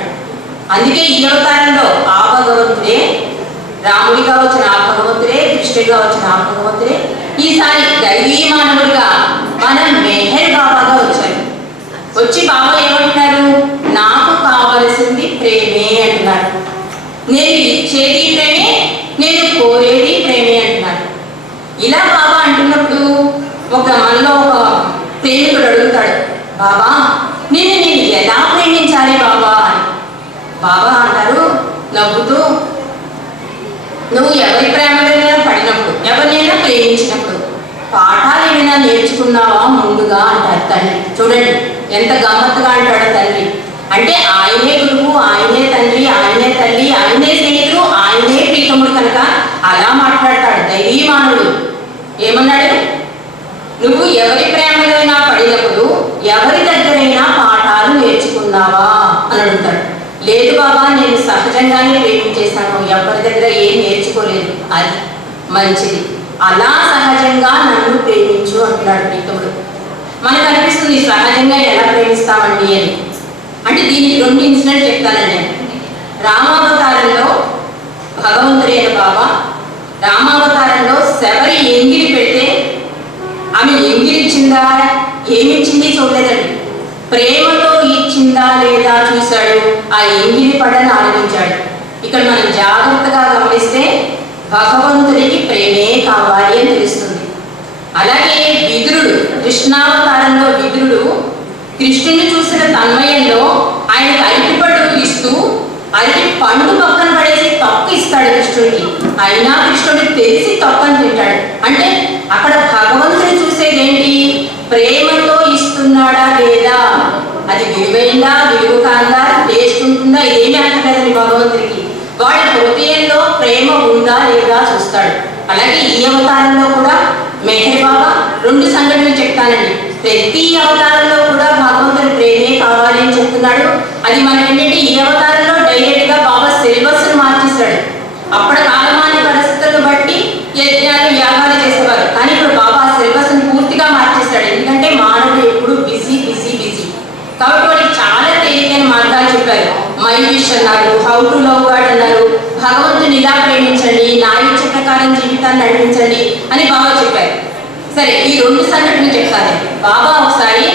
అందుకే ఈ అవతారంలో ఆ భగవంతుడే, రాముడిగా వచ్చిన ఆ భగవంతుడే, కృష్ణుడిగా వచ్చిన ఆ భగవంతుడే ఈసారి దైవీ మానవుడిగా మన మెహర్ బాబాగా వచ్చారు. వచ్చి బాబా ఏమంటున్నారు? నాకు కావలసింది ప్రేమే అంటున్నారు. నేను ఇచ్చేది ప్రేమే, నేను కోరేది ప్రేమే అంటున్నారు. ఇలా బాబా అంటున్నప్పుడు మనలో ఒక ప్రేమికుడు అడుగుతాడు, బాబా నేను ఎలా ప్రేమించాలి బాబా అని. బాబా అంటారు నవ్వుతూ, నువ్వు ఎవరి ప్రేమలోనైనా పడినప్పుడు, ఎవరినైనా ప్రేమించినప్పుడు పాఠాలు ఏమైనా నేర్చుకున్నావా ముందుగా అంటారు తండ్రి. చూడండి ఎంత గమ్మత్తుగా అంటాడు తండ్రి. అంటే ఆయనే గురువు, ఆయనే తండ్రి, ఆయనే తల్లి, ఆయనే స్నేహితుడు, ఆయనే ప్రీతముడు కనుక అలా మాట్లాడతాడు దైవీ మానవుడు. ఏమన్నాడు? నువ్వు ఎవరి ప్రేమలోనైనా పడినప్పుడు ఎవరి దగ్గరైనా పాఠాలు నేర్చుకున్నావా అని అడుగుతాడు. లేదు బాబా నేను సహజంగానే ప్రేమించేశాను, ఎవరి దగ్గర ఏం నేర్చుకోలేదు. అది మంచిది, అలా సహజంగా నన్ను ప్రేమించు అంటున్నాడు ప్రీతముడు. మనకు అనిపిస్తుంది సహజంగా ఎలా ప్రేమిస్తామండి అని. అంటే దీనికి 2 ఇన్సిడెంట్ చెప్తానండి. రామావతారంలో భగవంతుడైన బాబా రామావతారంలో శబరి ఎంగిలి పెడితే ఆమె ఎంగిలిచ్చిందా, ఏమిచ్చింది చూడలేదండి. ప్రేమతో ఇచ్చిందా లేదా చూశాడు, ఆ ఎంగిలి పడని ఆనందించాడు. ఇక్కడ మనం జాగ్రత్తగా గమనిస్తే భగవంతుడికి ప్రేమే కావాలి అని తెలుస్తుంది. అలాగే విదురుడు కృష్ణావతారంలో విదురుడు కృష్ణుని చూసిన తన్మయంలో ఆయనకు అరటిపండు ఇస్తూ అరటి పండు పక్కన పడేసి తొక్క ఇస్తాడు కృష్ణుడికి. అయినా కృష్ణుడికి తెలిసి తొక్కని తింటాడు. అంటే అక్కడ భగవంతుని చూసేది ఏంటి? ప్రేమతో ఇస్తున్నాడా లేదా, అది విలువైందా, విలువ కాదా, టేస్ట్ ఉంటుందా, ఇదేమీ అక్కర్లేదని భగవంతుడికి. వాడి హృదయంలో ప్రేమ ఉందా లేదా చూస్తాడు. అలాగే ఈ అవతారంలో కూడా మెహర్ బాబా 2 సంఘటనలు చెప్తానండి. ప్రతి అవతారంలో కూడా భగవంతుడి ప్రేమే కావాలి అని చెప్తున్నాడు. అది మనం ఏంటంటే ఈ అవతారంలో డైరెక్ట్ గా బాబా సిలబస్ మార్చేస్తాడు. అప్పటి కాలమాన పరిస్థితులను బట్టి యజ్ఞాలు యాగాలు చేసేవారు, కానీ ఇప్పుడు బాబా సిలబస్ పూర్తిగా మార్చేస్తాడు. ఎందుకంటే మానవుడు ఎప్పుడు బిజీ బిజీ బిజీ కాబట్టి వాడికి చాలా తేలికైన మార్గాలు చెప్పారు. మై విష్ అన్నారు, హౌ టు లవ్ గాడ్ అన్నారు, భగవంతుని ఇలా ప్రేమించండి, నా ఇచ్చ ప్రకారం జీవితాన్ని నడిపించండి అని బాబా చెప్పారు. సరే, ఈ 2 సంఘటనలు చెప్తాను. బాబా ఒకసారి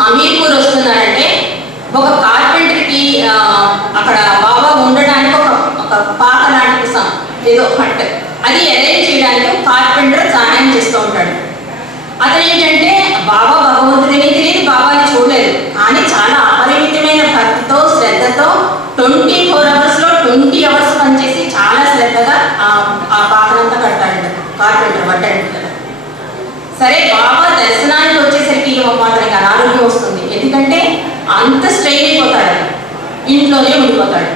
హమీర్పూర్ వస్తున్నారంటే ఒక కార్పెంటర్కి అక్కడ బాబా ఉండడానికి ఒక పాక లాంటి ఏదో హట్ అది అరేంజ్ చేయడానికి కార్పెంటర్ సహాయం చేస్తూ ఉంటాడు. అతను ఏంటంటే బాబా భగవంతుడిని తెలియదు, బాబాని చూడలేదు, కానీ చాలా అపరిమితమైన భక్తితో శ్రద్ధతో 24 అవర్స్లో 20 అవర్స్ పనిచేసి చాలా శ్రద్ధగా ఆ పాకనంతా కట్టాడు కార్పెంటర్ పడ్డాడు కదా. సరే, బాబా దర్శనానికి వచ్చేసరికి మాత్రం అనారోగ్యం వస్తుంది. ఎందుకంటే అంత స్ట్రెయిన్ అయిపోతాడు, ఇంట్లోనే ఉండిపోతాడు.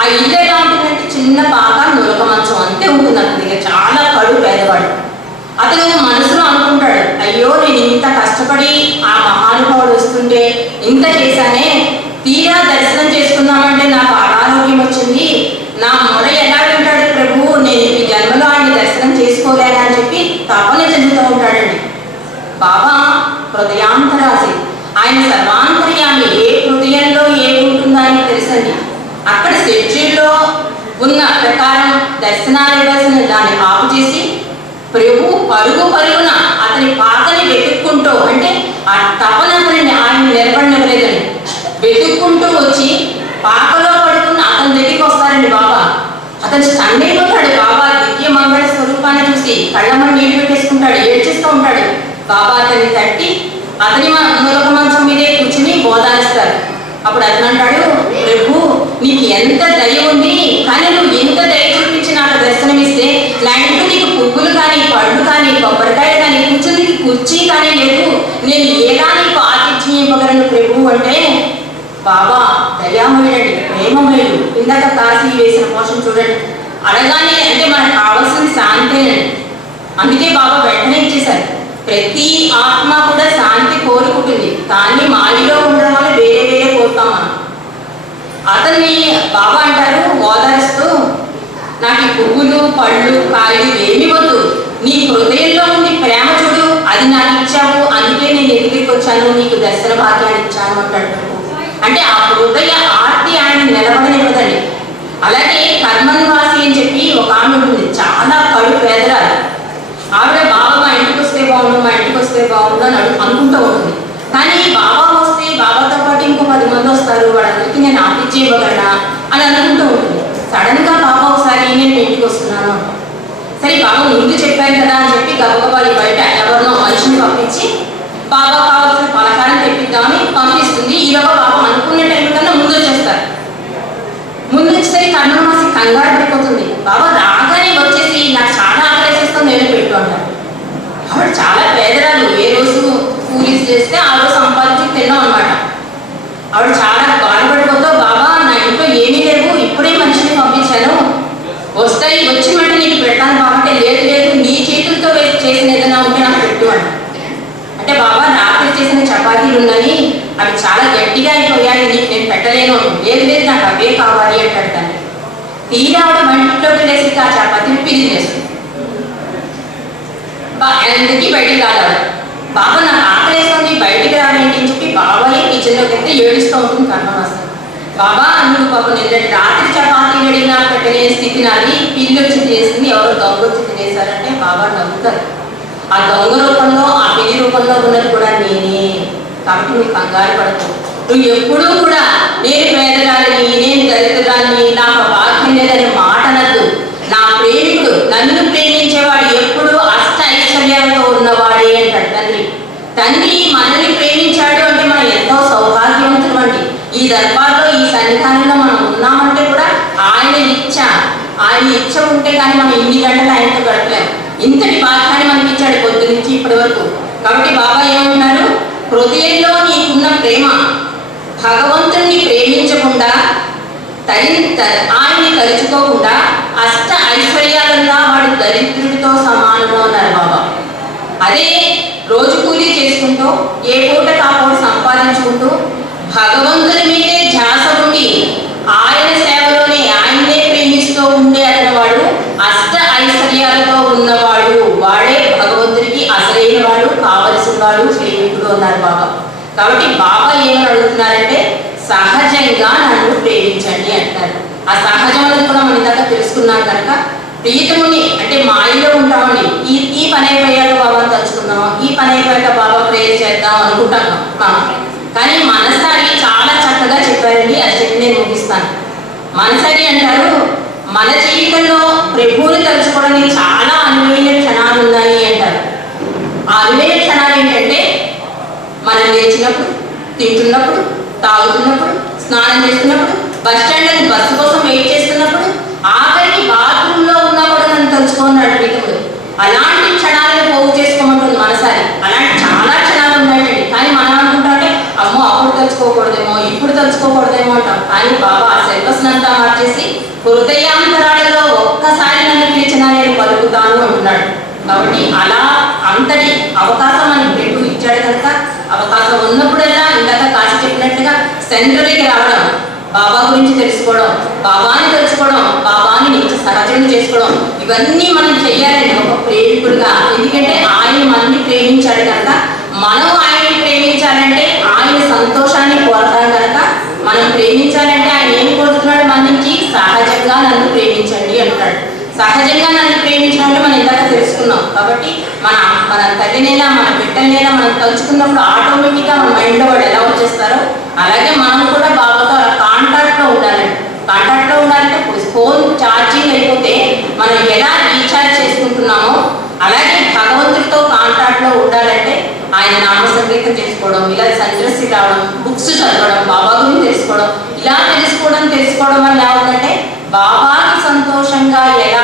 ఆ ఇల్లు ఎలా ఉంటుందంటే చిన్న పాక నులక మంచం అంతే ఉంటుంది అతని దగ్గర. చాలా కడు పేదవాడు. అతను మనసులో అనుకుంటాడు, అయ్యో నేను ఇంత కష్టపడి ఆ మహానుభావుడు వస్తుంటే ఇంత చేశానే, తీరా దర్శనం చేసుకుందామంటే నాకు అనారోగ్యం వచ్చింది, నా మొర ఎలా వింటాడు ప్రభు, నేను ఈ జన్మలో ఆయన దర్శనం చేసుకోలేనా అని చెప్పి తపన చెందుతూ ఉంటాడండి. బాబా హృదయాంతరాసి, ఆయన సర్వాంతర్యామి, ఏ హృదయంలో ఏముంటుందో ఆయనకు తెలుసండి. అక్కడ షెడ్యూల్లో ఉన్న ప్రకారం దర్శనాలు ఇవ్వాల్సిన దాన్ని ఆపు చేసి ప్రభు పరుగున అతని పాకని వెతుక్కుంటూ, అంటే ఆ తపన అతనిని ఆయన నిలబడినవ్వలేదని వెతుక్కుంటూ వచ్చి పాకలో పడుకున్న అతని దగ్గరికి వస్తారండి బాబా. అతను స్టన్ అయిపోతాడు. బాబా దివ్య మంగళ స్వరూపాన్ని చూసి కళ్ళమని నీళ్ళు పెట్టేసుకుంటాడు, ఏడ్చేస్తూ ఉంటాడు. బాబా అతన్ని తట్టి అతని మూలక మంచం మీదే కూర్చుని బోధానిస్తారు. అప్పుడు అతను అంటాడు, ప్రభు నీకు ఎంత దయ ఉంది, కానీ నువ్వు ఎంత దయ చూపించి నాకు దర్శనమిస్తే నా ఇంట్లో నీకు పువ్వులు కానీ పళ్ళు కానీ కొబ్బరికాయలు కానీ కూర్చుందికి కుర్చీ కానీ లేదు, నేను ఎలా నీకు ఆతిథ్యం ఇవ్వగలను ప్రభు అంటే, బాబా దయామయుడండి, ప్రేమమయుడు. ఇందాక కాశీ వేసిన మోసం చూడండి, అడగానే అంటే మనకు కావాల్సింది శాంతేనండి. అందుకే బాబా వెంటనే ఇచ్చేశారు. ప్రతి ఆత్మ కూడా శాంతి కోరుకుంటుంది, కానీ మాయలో ఉండడం వల్ల వేరే వేరే కోరుతాం మనం. అతన్ని బాబా అంటారు ఓదారుస్తూ, నాకు ఈ పువ్వులు పళ్ళు కాయలు ఏమి వద్దు, నీ హృదయంలో ఉండి ప్రేమ చూడు, అది నాకు ఇచ్చావు, అందుకే నేను ఎదురికి వచ్చాను, నీకు దర్శన భాగ్యాన్ని ఇచ్చాను అంటాడు. అంటే ఆ హృదయ ఆర్తి ఆయన నిలబడనివ్వదండి. అలాగే కర్మనివాసి అని చెప్పి ఒక ఆమె ఉంటుంది, చాలా కడు పేదరాలు. ఆవిడ బాబా మా ఇంటికి వస్తే బాగుండు, మా ఇంటికి వస్తే బాగుండు అని అనుకుంటూ ఉంటుంది. కానీ బాబా వస్తే బాబాతో పాటు ఇంకో 10 మంది వస్తారు, వాళ్ళందరికీ నేను ఆతిథ్యం ఇవ్వగలనా అని అనుకుంటూ ఉంటుంది. సడన్ గా బాబా ఒకసారి నేను ఇంటికి వస్తున్నాను అంటాం. సరే, బాబా ముందు చెప్పాను కదా అని చెప్పి గబగబా బయట ఎవరినో మనిషిని పంపించి బాబా కావాల్సిన పలకారం తెప్పిద్దామని పంపిస్తుంది. ఈలోగా బాబా అనుకున్న టైం కన్నా ముందు వచ్చేస్తారు. ముందు వచ్చేసరికి కర్ణమాసి కంగారు పడిపోతుంది. బాబా రాగానే వచ్చేసి నాకు చాలా ఆకలేసేస్తుంది, నేను పెట్టు అంటారు. ఆవిడ చాలా పేదరాలు, ఏ రోజు కూలీస్ చేస్తే ఆ రోజు సంపాదించి తిన్నాం అనమాట. ఆవిడ చాలా బాధపడిపోతూ, బాబా నా ఇంట్లో ఏమీ లేవు, ఇప్పుడే మనిషిని పంపించాను, వస్తాయి వచ్చి మళ్ళీ నీకు పెట్టాను కాబట్టి, లేదు లేదు నీ చేతులతో చేసిన ఏదైనా ఉంటే నాకు పెట్టు అంట. అంటే బాబా రాత్రి చేసిన చపాతీలు ఉన్నాయి, అవి చాలా గట్టిగా అయిపోయాయి, నీకు నేను పెట్టలేను. లేదు లేదు నాకు అవే కావాలి అంటాడు. దాన్ని తీరా ఆవిడ వంటింట్లోకి లేసి ఆ చపాతీని పిల్లి చేస్తుంది. ఎందుకు బయటికి రావాలి, బాబా నాకు ఆకలేస్తుంది బయటికి రావేంటి అని చెప్పి బాబాయే కిచెన్లోకి వెళ్తే ఏడుస్తూ ఉంటుంది కర్ణమాసం. బాబా నువ్వు పాప నిన్నటి రాత్రి చపాతీలు అడిగినా పెట్టలేని స్థితి నాది, పిల్లి వచ్చి చేసింది, ఎవరో దొంగ వచ్చి తినేశారంటే బాబా నవ్వుతారు. ఆ దొంగ రూపంలో ఆ పిల్లి రూపంలో ఉన్నది కూడా నేనే, కాబట్టి నువ్వు కంగారు పడకు. నువ్వు ఎప్పుడూ కూడా నేను పేదరాలని, నేను దళితురాలని, నాకు భాగ్యం లేదనే మాట అనద్దు. నా ప్రేమికుడు, నన్ను ప్రేమించేవాడు ఎప్పుడు అష్ట ఐశ్వర్యాలతో ఉన్నవాడే అంటాడు తండ్రి. తండ్రి మనల్ని ప్రేమించాడు అంటే మనం ఎంతో సౌభాగ్యవంతులు అండి. ఈ దర్బార్లో ఈ సన్నిధానంలో మనం ఉన్నామంటే కూడా ఆయన ఇచ్చ ఉంటే కానీ మనం ఇన్ని గంటలు ఆయనతో గడపలేము. ఇంతటి భాగ్యాన్ని మనకి ఇచ్చాడు పొద్దు నుంచి ఇప్పటి వరకు. కాబట్టి బాబా ఏమంటున్నారు, హృదయంలో నీకున్న ప్రేమ భగవంతుణ్ణి ప్రేమించకుండా ఆయన్ని తలుచుకోకుండా అష్ట ఐశ్వర్యాలన్నా వాడు దరిద్రుడితో సమానము అన్నారు బాబా. అదే రోజు కూలీ చేసుకుంటూ ఏ పూట కాకుండా సంపాదించుకుంటూ భగవంతుని మీదే ధ్యాస ఉండి ఆయన సేవలోనే ఆయన్నే ప్రేమిస్తూ ఉండే అతని వాడు అష్ట ఐశ్వర్యాలతో ఉన్నవాడు, వాడే భగవంతుడికి అసలైన వాడు, కావలసిన వాడు, ప్రేమికుడు అన్నారు బాబా. కాబట్టి బాబా ఏమని అడుగుతున్నారంటే సహజంగా నన్ను ప్రేమించండి అంటారు. ఆ సహజం అనేది కూడా మనం ఇందాక తెలుసుకున్నాం కనుక ప్రీతముని అంటే మాయలో ఉంటామని ఈ పని అయిపోయాక బాబాను తలుచుకుందాం, ఈ పని అయిపోయాక బాబా ప్రేయర్ చేద్దాం అనుకుంటాం మనం. కానీ మనసారి చాలా చక్కగా చెప్పారండి. అది చెప్పి నేను ముగిస్తాను. మనసారి అంటారు మన జీవితంలో ప్రభువుని తలుచుకోవడానికి చాలా అనువైన క్షణాలు ఉన్నాయి అంటారు. ఆ అనువైన క్షణాలు ఏంటంటే మనం లేచినప్పుడు, తింటున్నప్పుడు, తాగుతున్నప్పుడు, స్నానం చేస్తున్నప్పుడు, బస్సు కోసం వెయిట్ చేస్తున్నప్పుడు, ఆఖరికి బాత్రూంలో ఉన్నా కూడా నన్ను తలుచుకున్నాడు ప్రీతముడు. అలాంటి క్షణాలను పోగు చేసుకోమంటుంది మనసారి. అలాంటి చాలా క్షణాలు ఉన్నాయండి. కానీ మనం అనుకుంటామంటే అమ్మో అప్పుడు తలుచుకోకూడదేమో, ఇప్పుడు తలుచుకోకూడదేమో అంటాం. కానీ బాబా ఆ సిలబస్ అంతా మార్చేసి హృదయాంతరాలలో ఒక్కసారి నన్ను పిలిచినా నేను పలుకుతాను అంటున్నాడు. కాబట్టి అలా అంతటి అవకాశం మనకి పెట్టు ఇచ్చాడు కనుక అవకాశం ఉన్నప్పుడల్లా ఇందాక కాసి చెప్పినట్టుగా సెంటర్కి రావడం, బాబా గురించి తెలుసుకోవడం, బాబాని తెలుసుకోవడం, బాబాని నిత్య సహజం చేసుకోవడం, ఇవన్నీ మనం చెయ్యాలండి ఒక ప్రేమికుడుగా. ఎందుకంటే ఆయన మనల్ని ప్రేమించాడు కనుక మనం ఆయన్ని ప్రేమించాలంటే ఆయన సంతోషాన్ని కోరతాం కనుక మనం ప్రేమించాలంటే ఆయన ఏం కోరుతున్నాడు మన నుంచి? సహజంగా నన్ను ప్రేమించండి అంటాడు. సహజంగా నన్ను ప్రేమించినట్టు మనం ఇందాక తెలుసుకున్నాం. కాబట్టి మన తల్లినైనా మన బిడ్డలైనా మనం తలుచుకున్నప్పుడు ఆటోమేటిక్గా మన మైండ్లో వాడు ఎలా వచ్చేస్తారో అలాగే మనం కూడా బాబాతో కాంటాక్ట్లో ఉండాలండి. కాంటాక్ట్లో ఉండాలంటే ఫోన్ ఛార్జింగ్ అయిపోతే మనం ఎలా రీఛార్జ్ చేసుకుంటున్నామో అలాగే భగవంతుడితో కాంటాక్ట్లో ఉండాలంటే ఆయన నామ సంగీతం చేసుకోవడం, ఇలా సందర్శి రావడం, బుక్స్ చదవడం, బాబా గురించి తెలుసుకోవడం, ఇలా తెలుసుకోవడం వల్ల ఎలా ఉందంటే బాబాకి సంతోషంగా ఎలా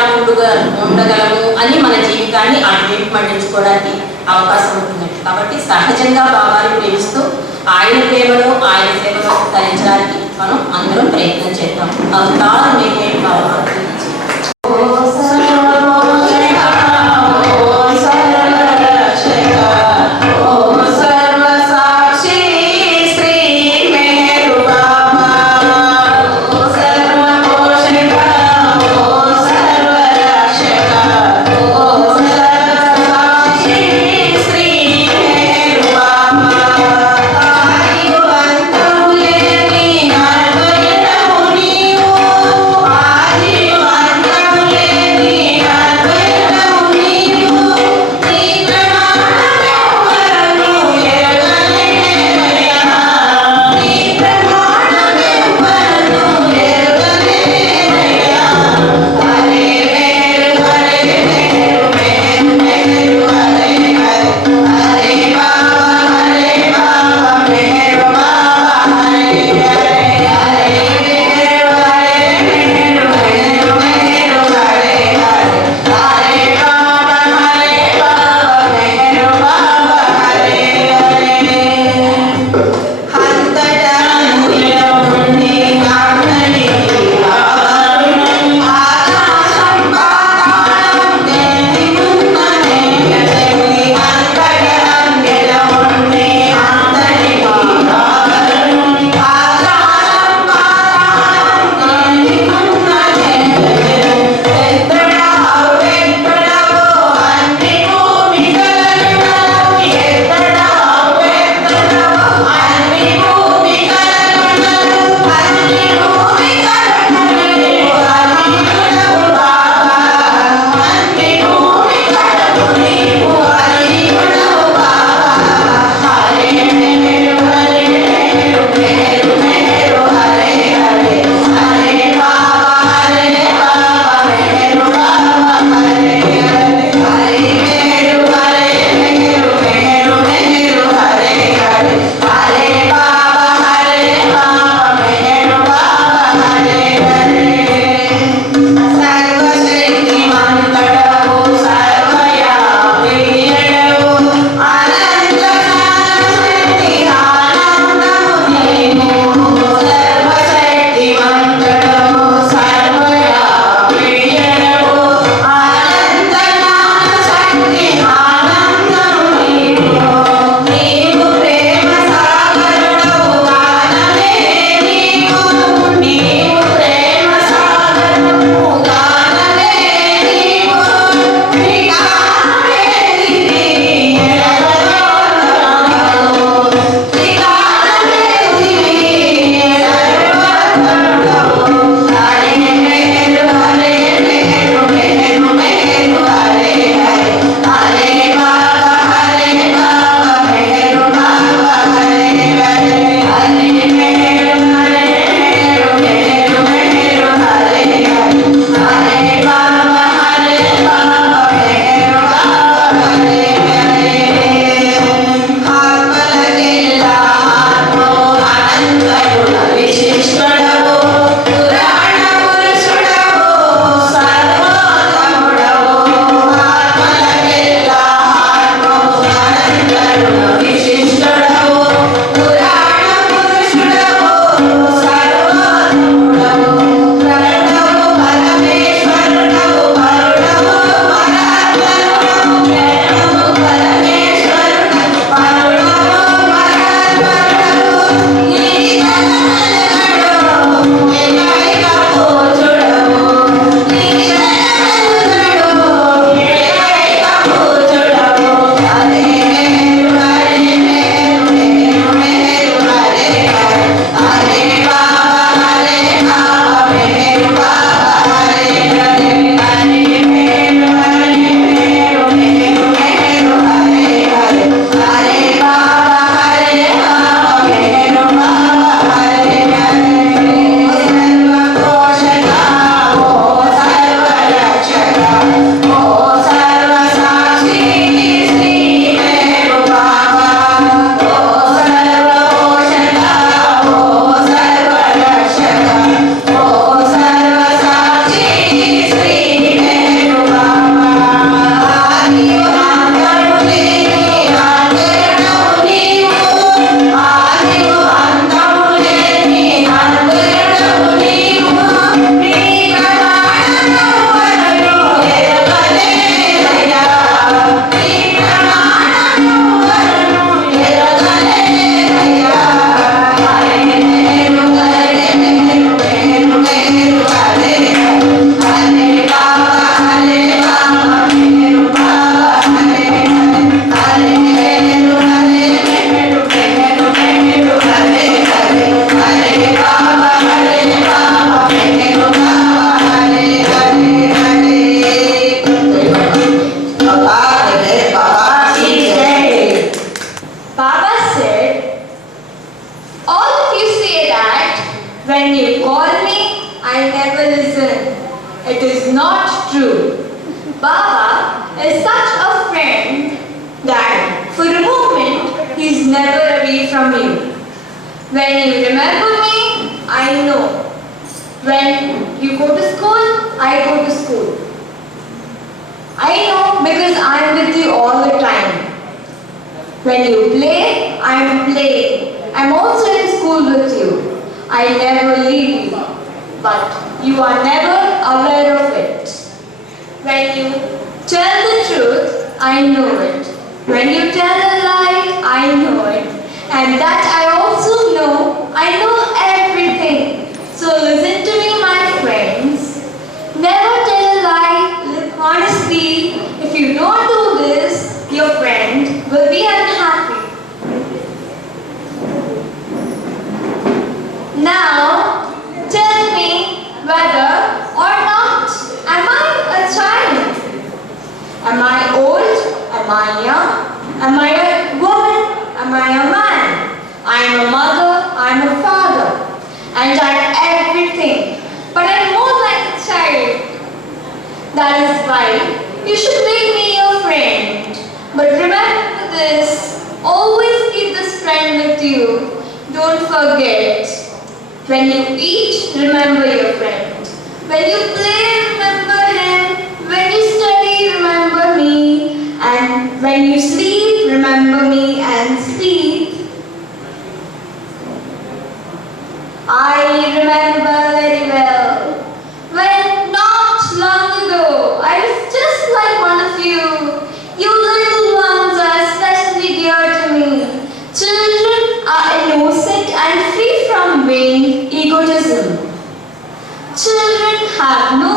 ఉండగలము అని మన జీవితాన్ని అటువైపు మళ్లించుకోవడానికి అవకాశం ఉంటుందండి. కాబట్టి సహజంగా బాబాని ప్రేమిస్తూ ఆయన ప్రేమలో ఆయన సేవలో ధరించడానికి మనం అందరం ప్రయత్నం చేద్దాం. అవతారం మేమే బాబా Adiós. When you call me, I never listen. It is not true. Baba is such a friend that for a moment he is never away from you. When you remember me, I know. When you go to school, I go to school. I know because I am with you all the time. When you play, I am playing. I am also in school with you. I never leave you, but you are never aware of it. When you tell the truth, I know it. When you tell a lie, I know it. And that I also know, I know everything. So listen to me, my friends. Never tell a lie, live honestly. If you don't do this, your friend will be unhappy. Now, tell me whether or not am I a child? Am I old? Am I young? Am I a woman? Am I a man? I am a mother, I am a father, and I am everything. But I am more like a child. That is why you should make me your friend. But remember this, always keep this friend with you. Don't forget. When you eat, remember your friend. When you play, remember him. When you study, remember me. And when you sleep, remember me and sleep. I remember very well. When not long ago, I was just like one of you. You little ones are especially dear to me. Children are innocent and free from vain egotism. Children have no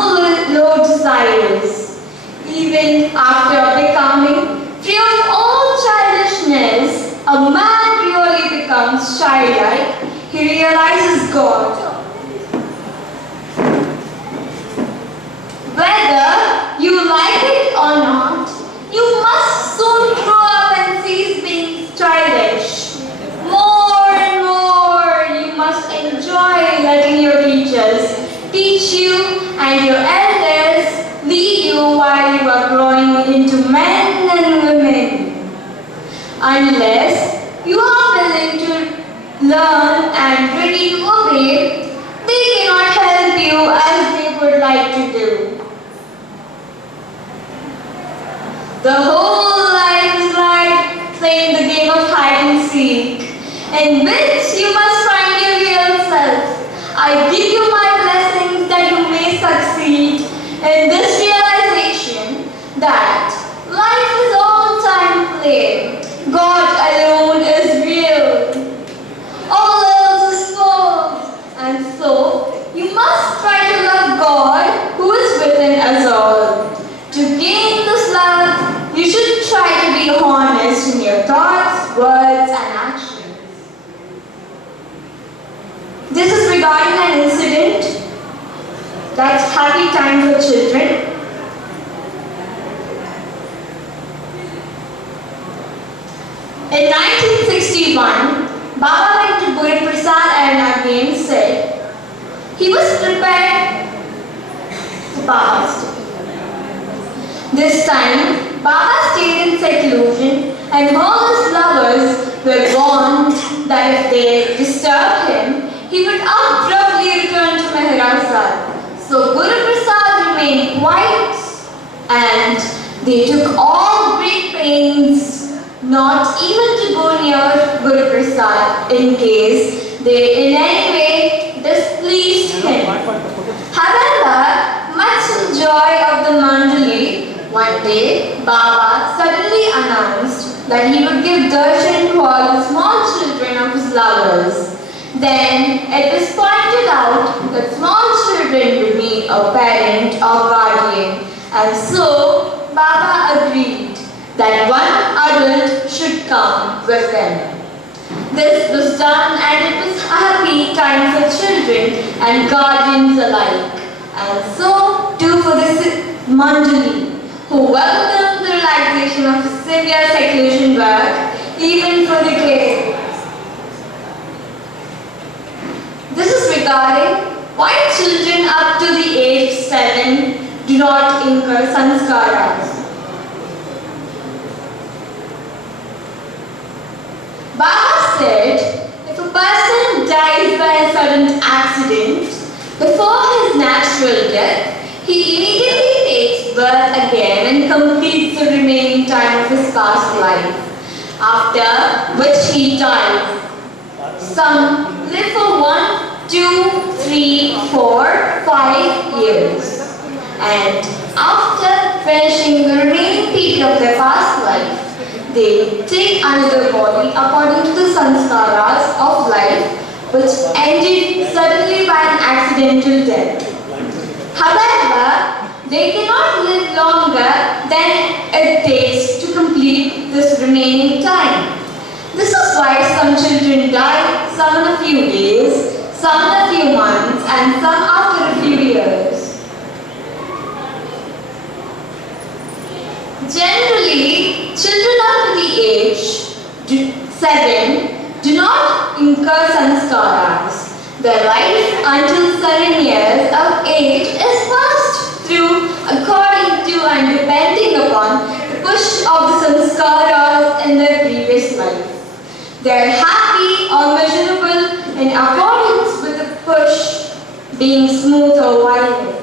low desires. Even after becoming free of all childishness, a man really becomes childlike. He realizes God. Whether you like it or not, you must soon grow up and cease being childish. More and more, you must enjoy letting your teachers teach you and your elders lead you while you are growing into men and women. Unless you are willing to learn and ready to obey, they cannot help you as they would like to do. The whole life is like playing the game of hide and seek, in which you must find your real self. I give you my blessings that you may succeed in this realization that life is all time play. God alone is real. All else is false. And so, you must try to love God who is within us all. To gain this love, you should try to be honest in your thoughts, words, and actions. This is regarding an incident that's happy time for children. In 1961, Baba went to Guru Prasad and again said he was prepared for Baba's day. This time, Baba stayed in seclusion and all his lovers were warned that if they disturbed him, he would abruptly return to Meherabad. So Guru Prasad remained quiet and they took all great pains not even to go near Guru Prasad in case they in any way displeased him. However, much to the joy of the Mandali, one day Baba suddenly announced that he would give darshan to all the small children of his lovers. Then it was pointed out that small children would need a parent or guardian, and so Baba agreed that one adult should come with them. This was done and it was a happy time for children and guardians alike. And so too for the Mandali, who welcomed the relaxation of severe seclusion work even for the kids. This is regarding regarding why children up to the age 7 do not incur sanskaras. Baba said, if a person dies by a sudden accident before his natural death, he immediately takes birth again and completes the remaining time of his past life, after which he dies. Some live for 1, 2, 3, 4, 5 years. And after finishing the remaining period of their past life, they take another body according to the sanskaras of life, which ended suddenly by an accidental death. However, they cannot live longer than it takes to complete this remaining time. This is why some children die, some in a few days, some in a few months, and some after a few years. Generally, children under the age 7 do not incur sanskaras. Their life until 7 years of age is passed through according to and depending upon the push of the sanskaras in their previous life. They are happy or miserable in accordance with the push being smooth or violent.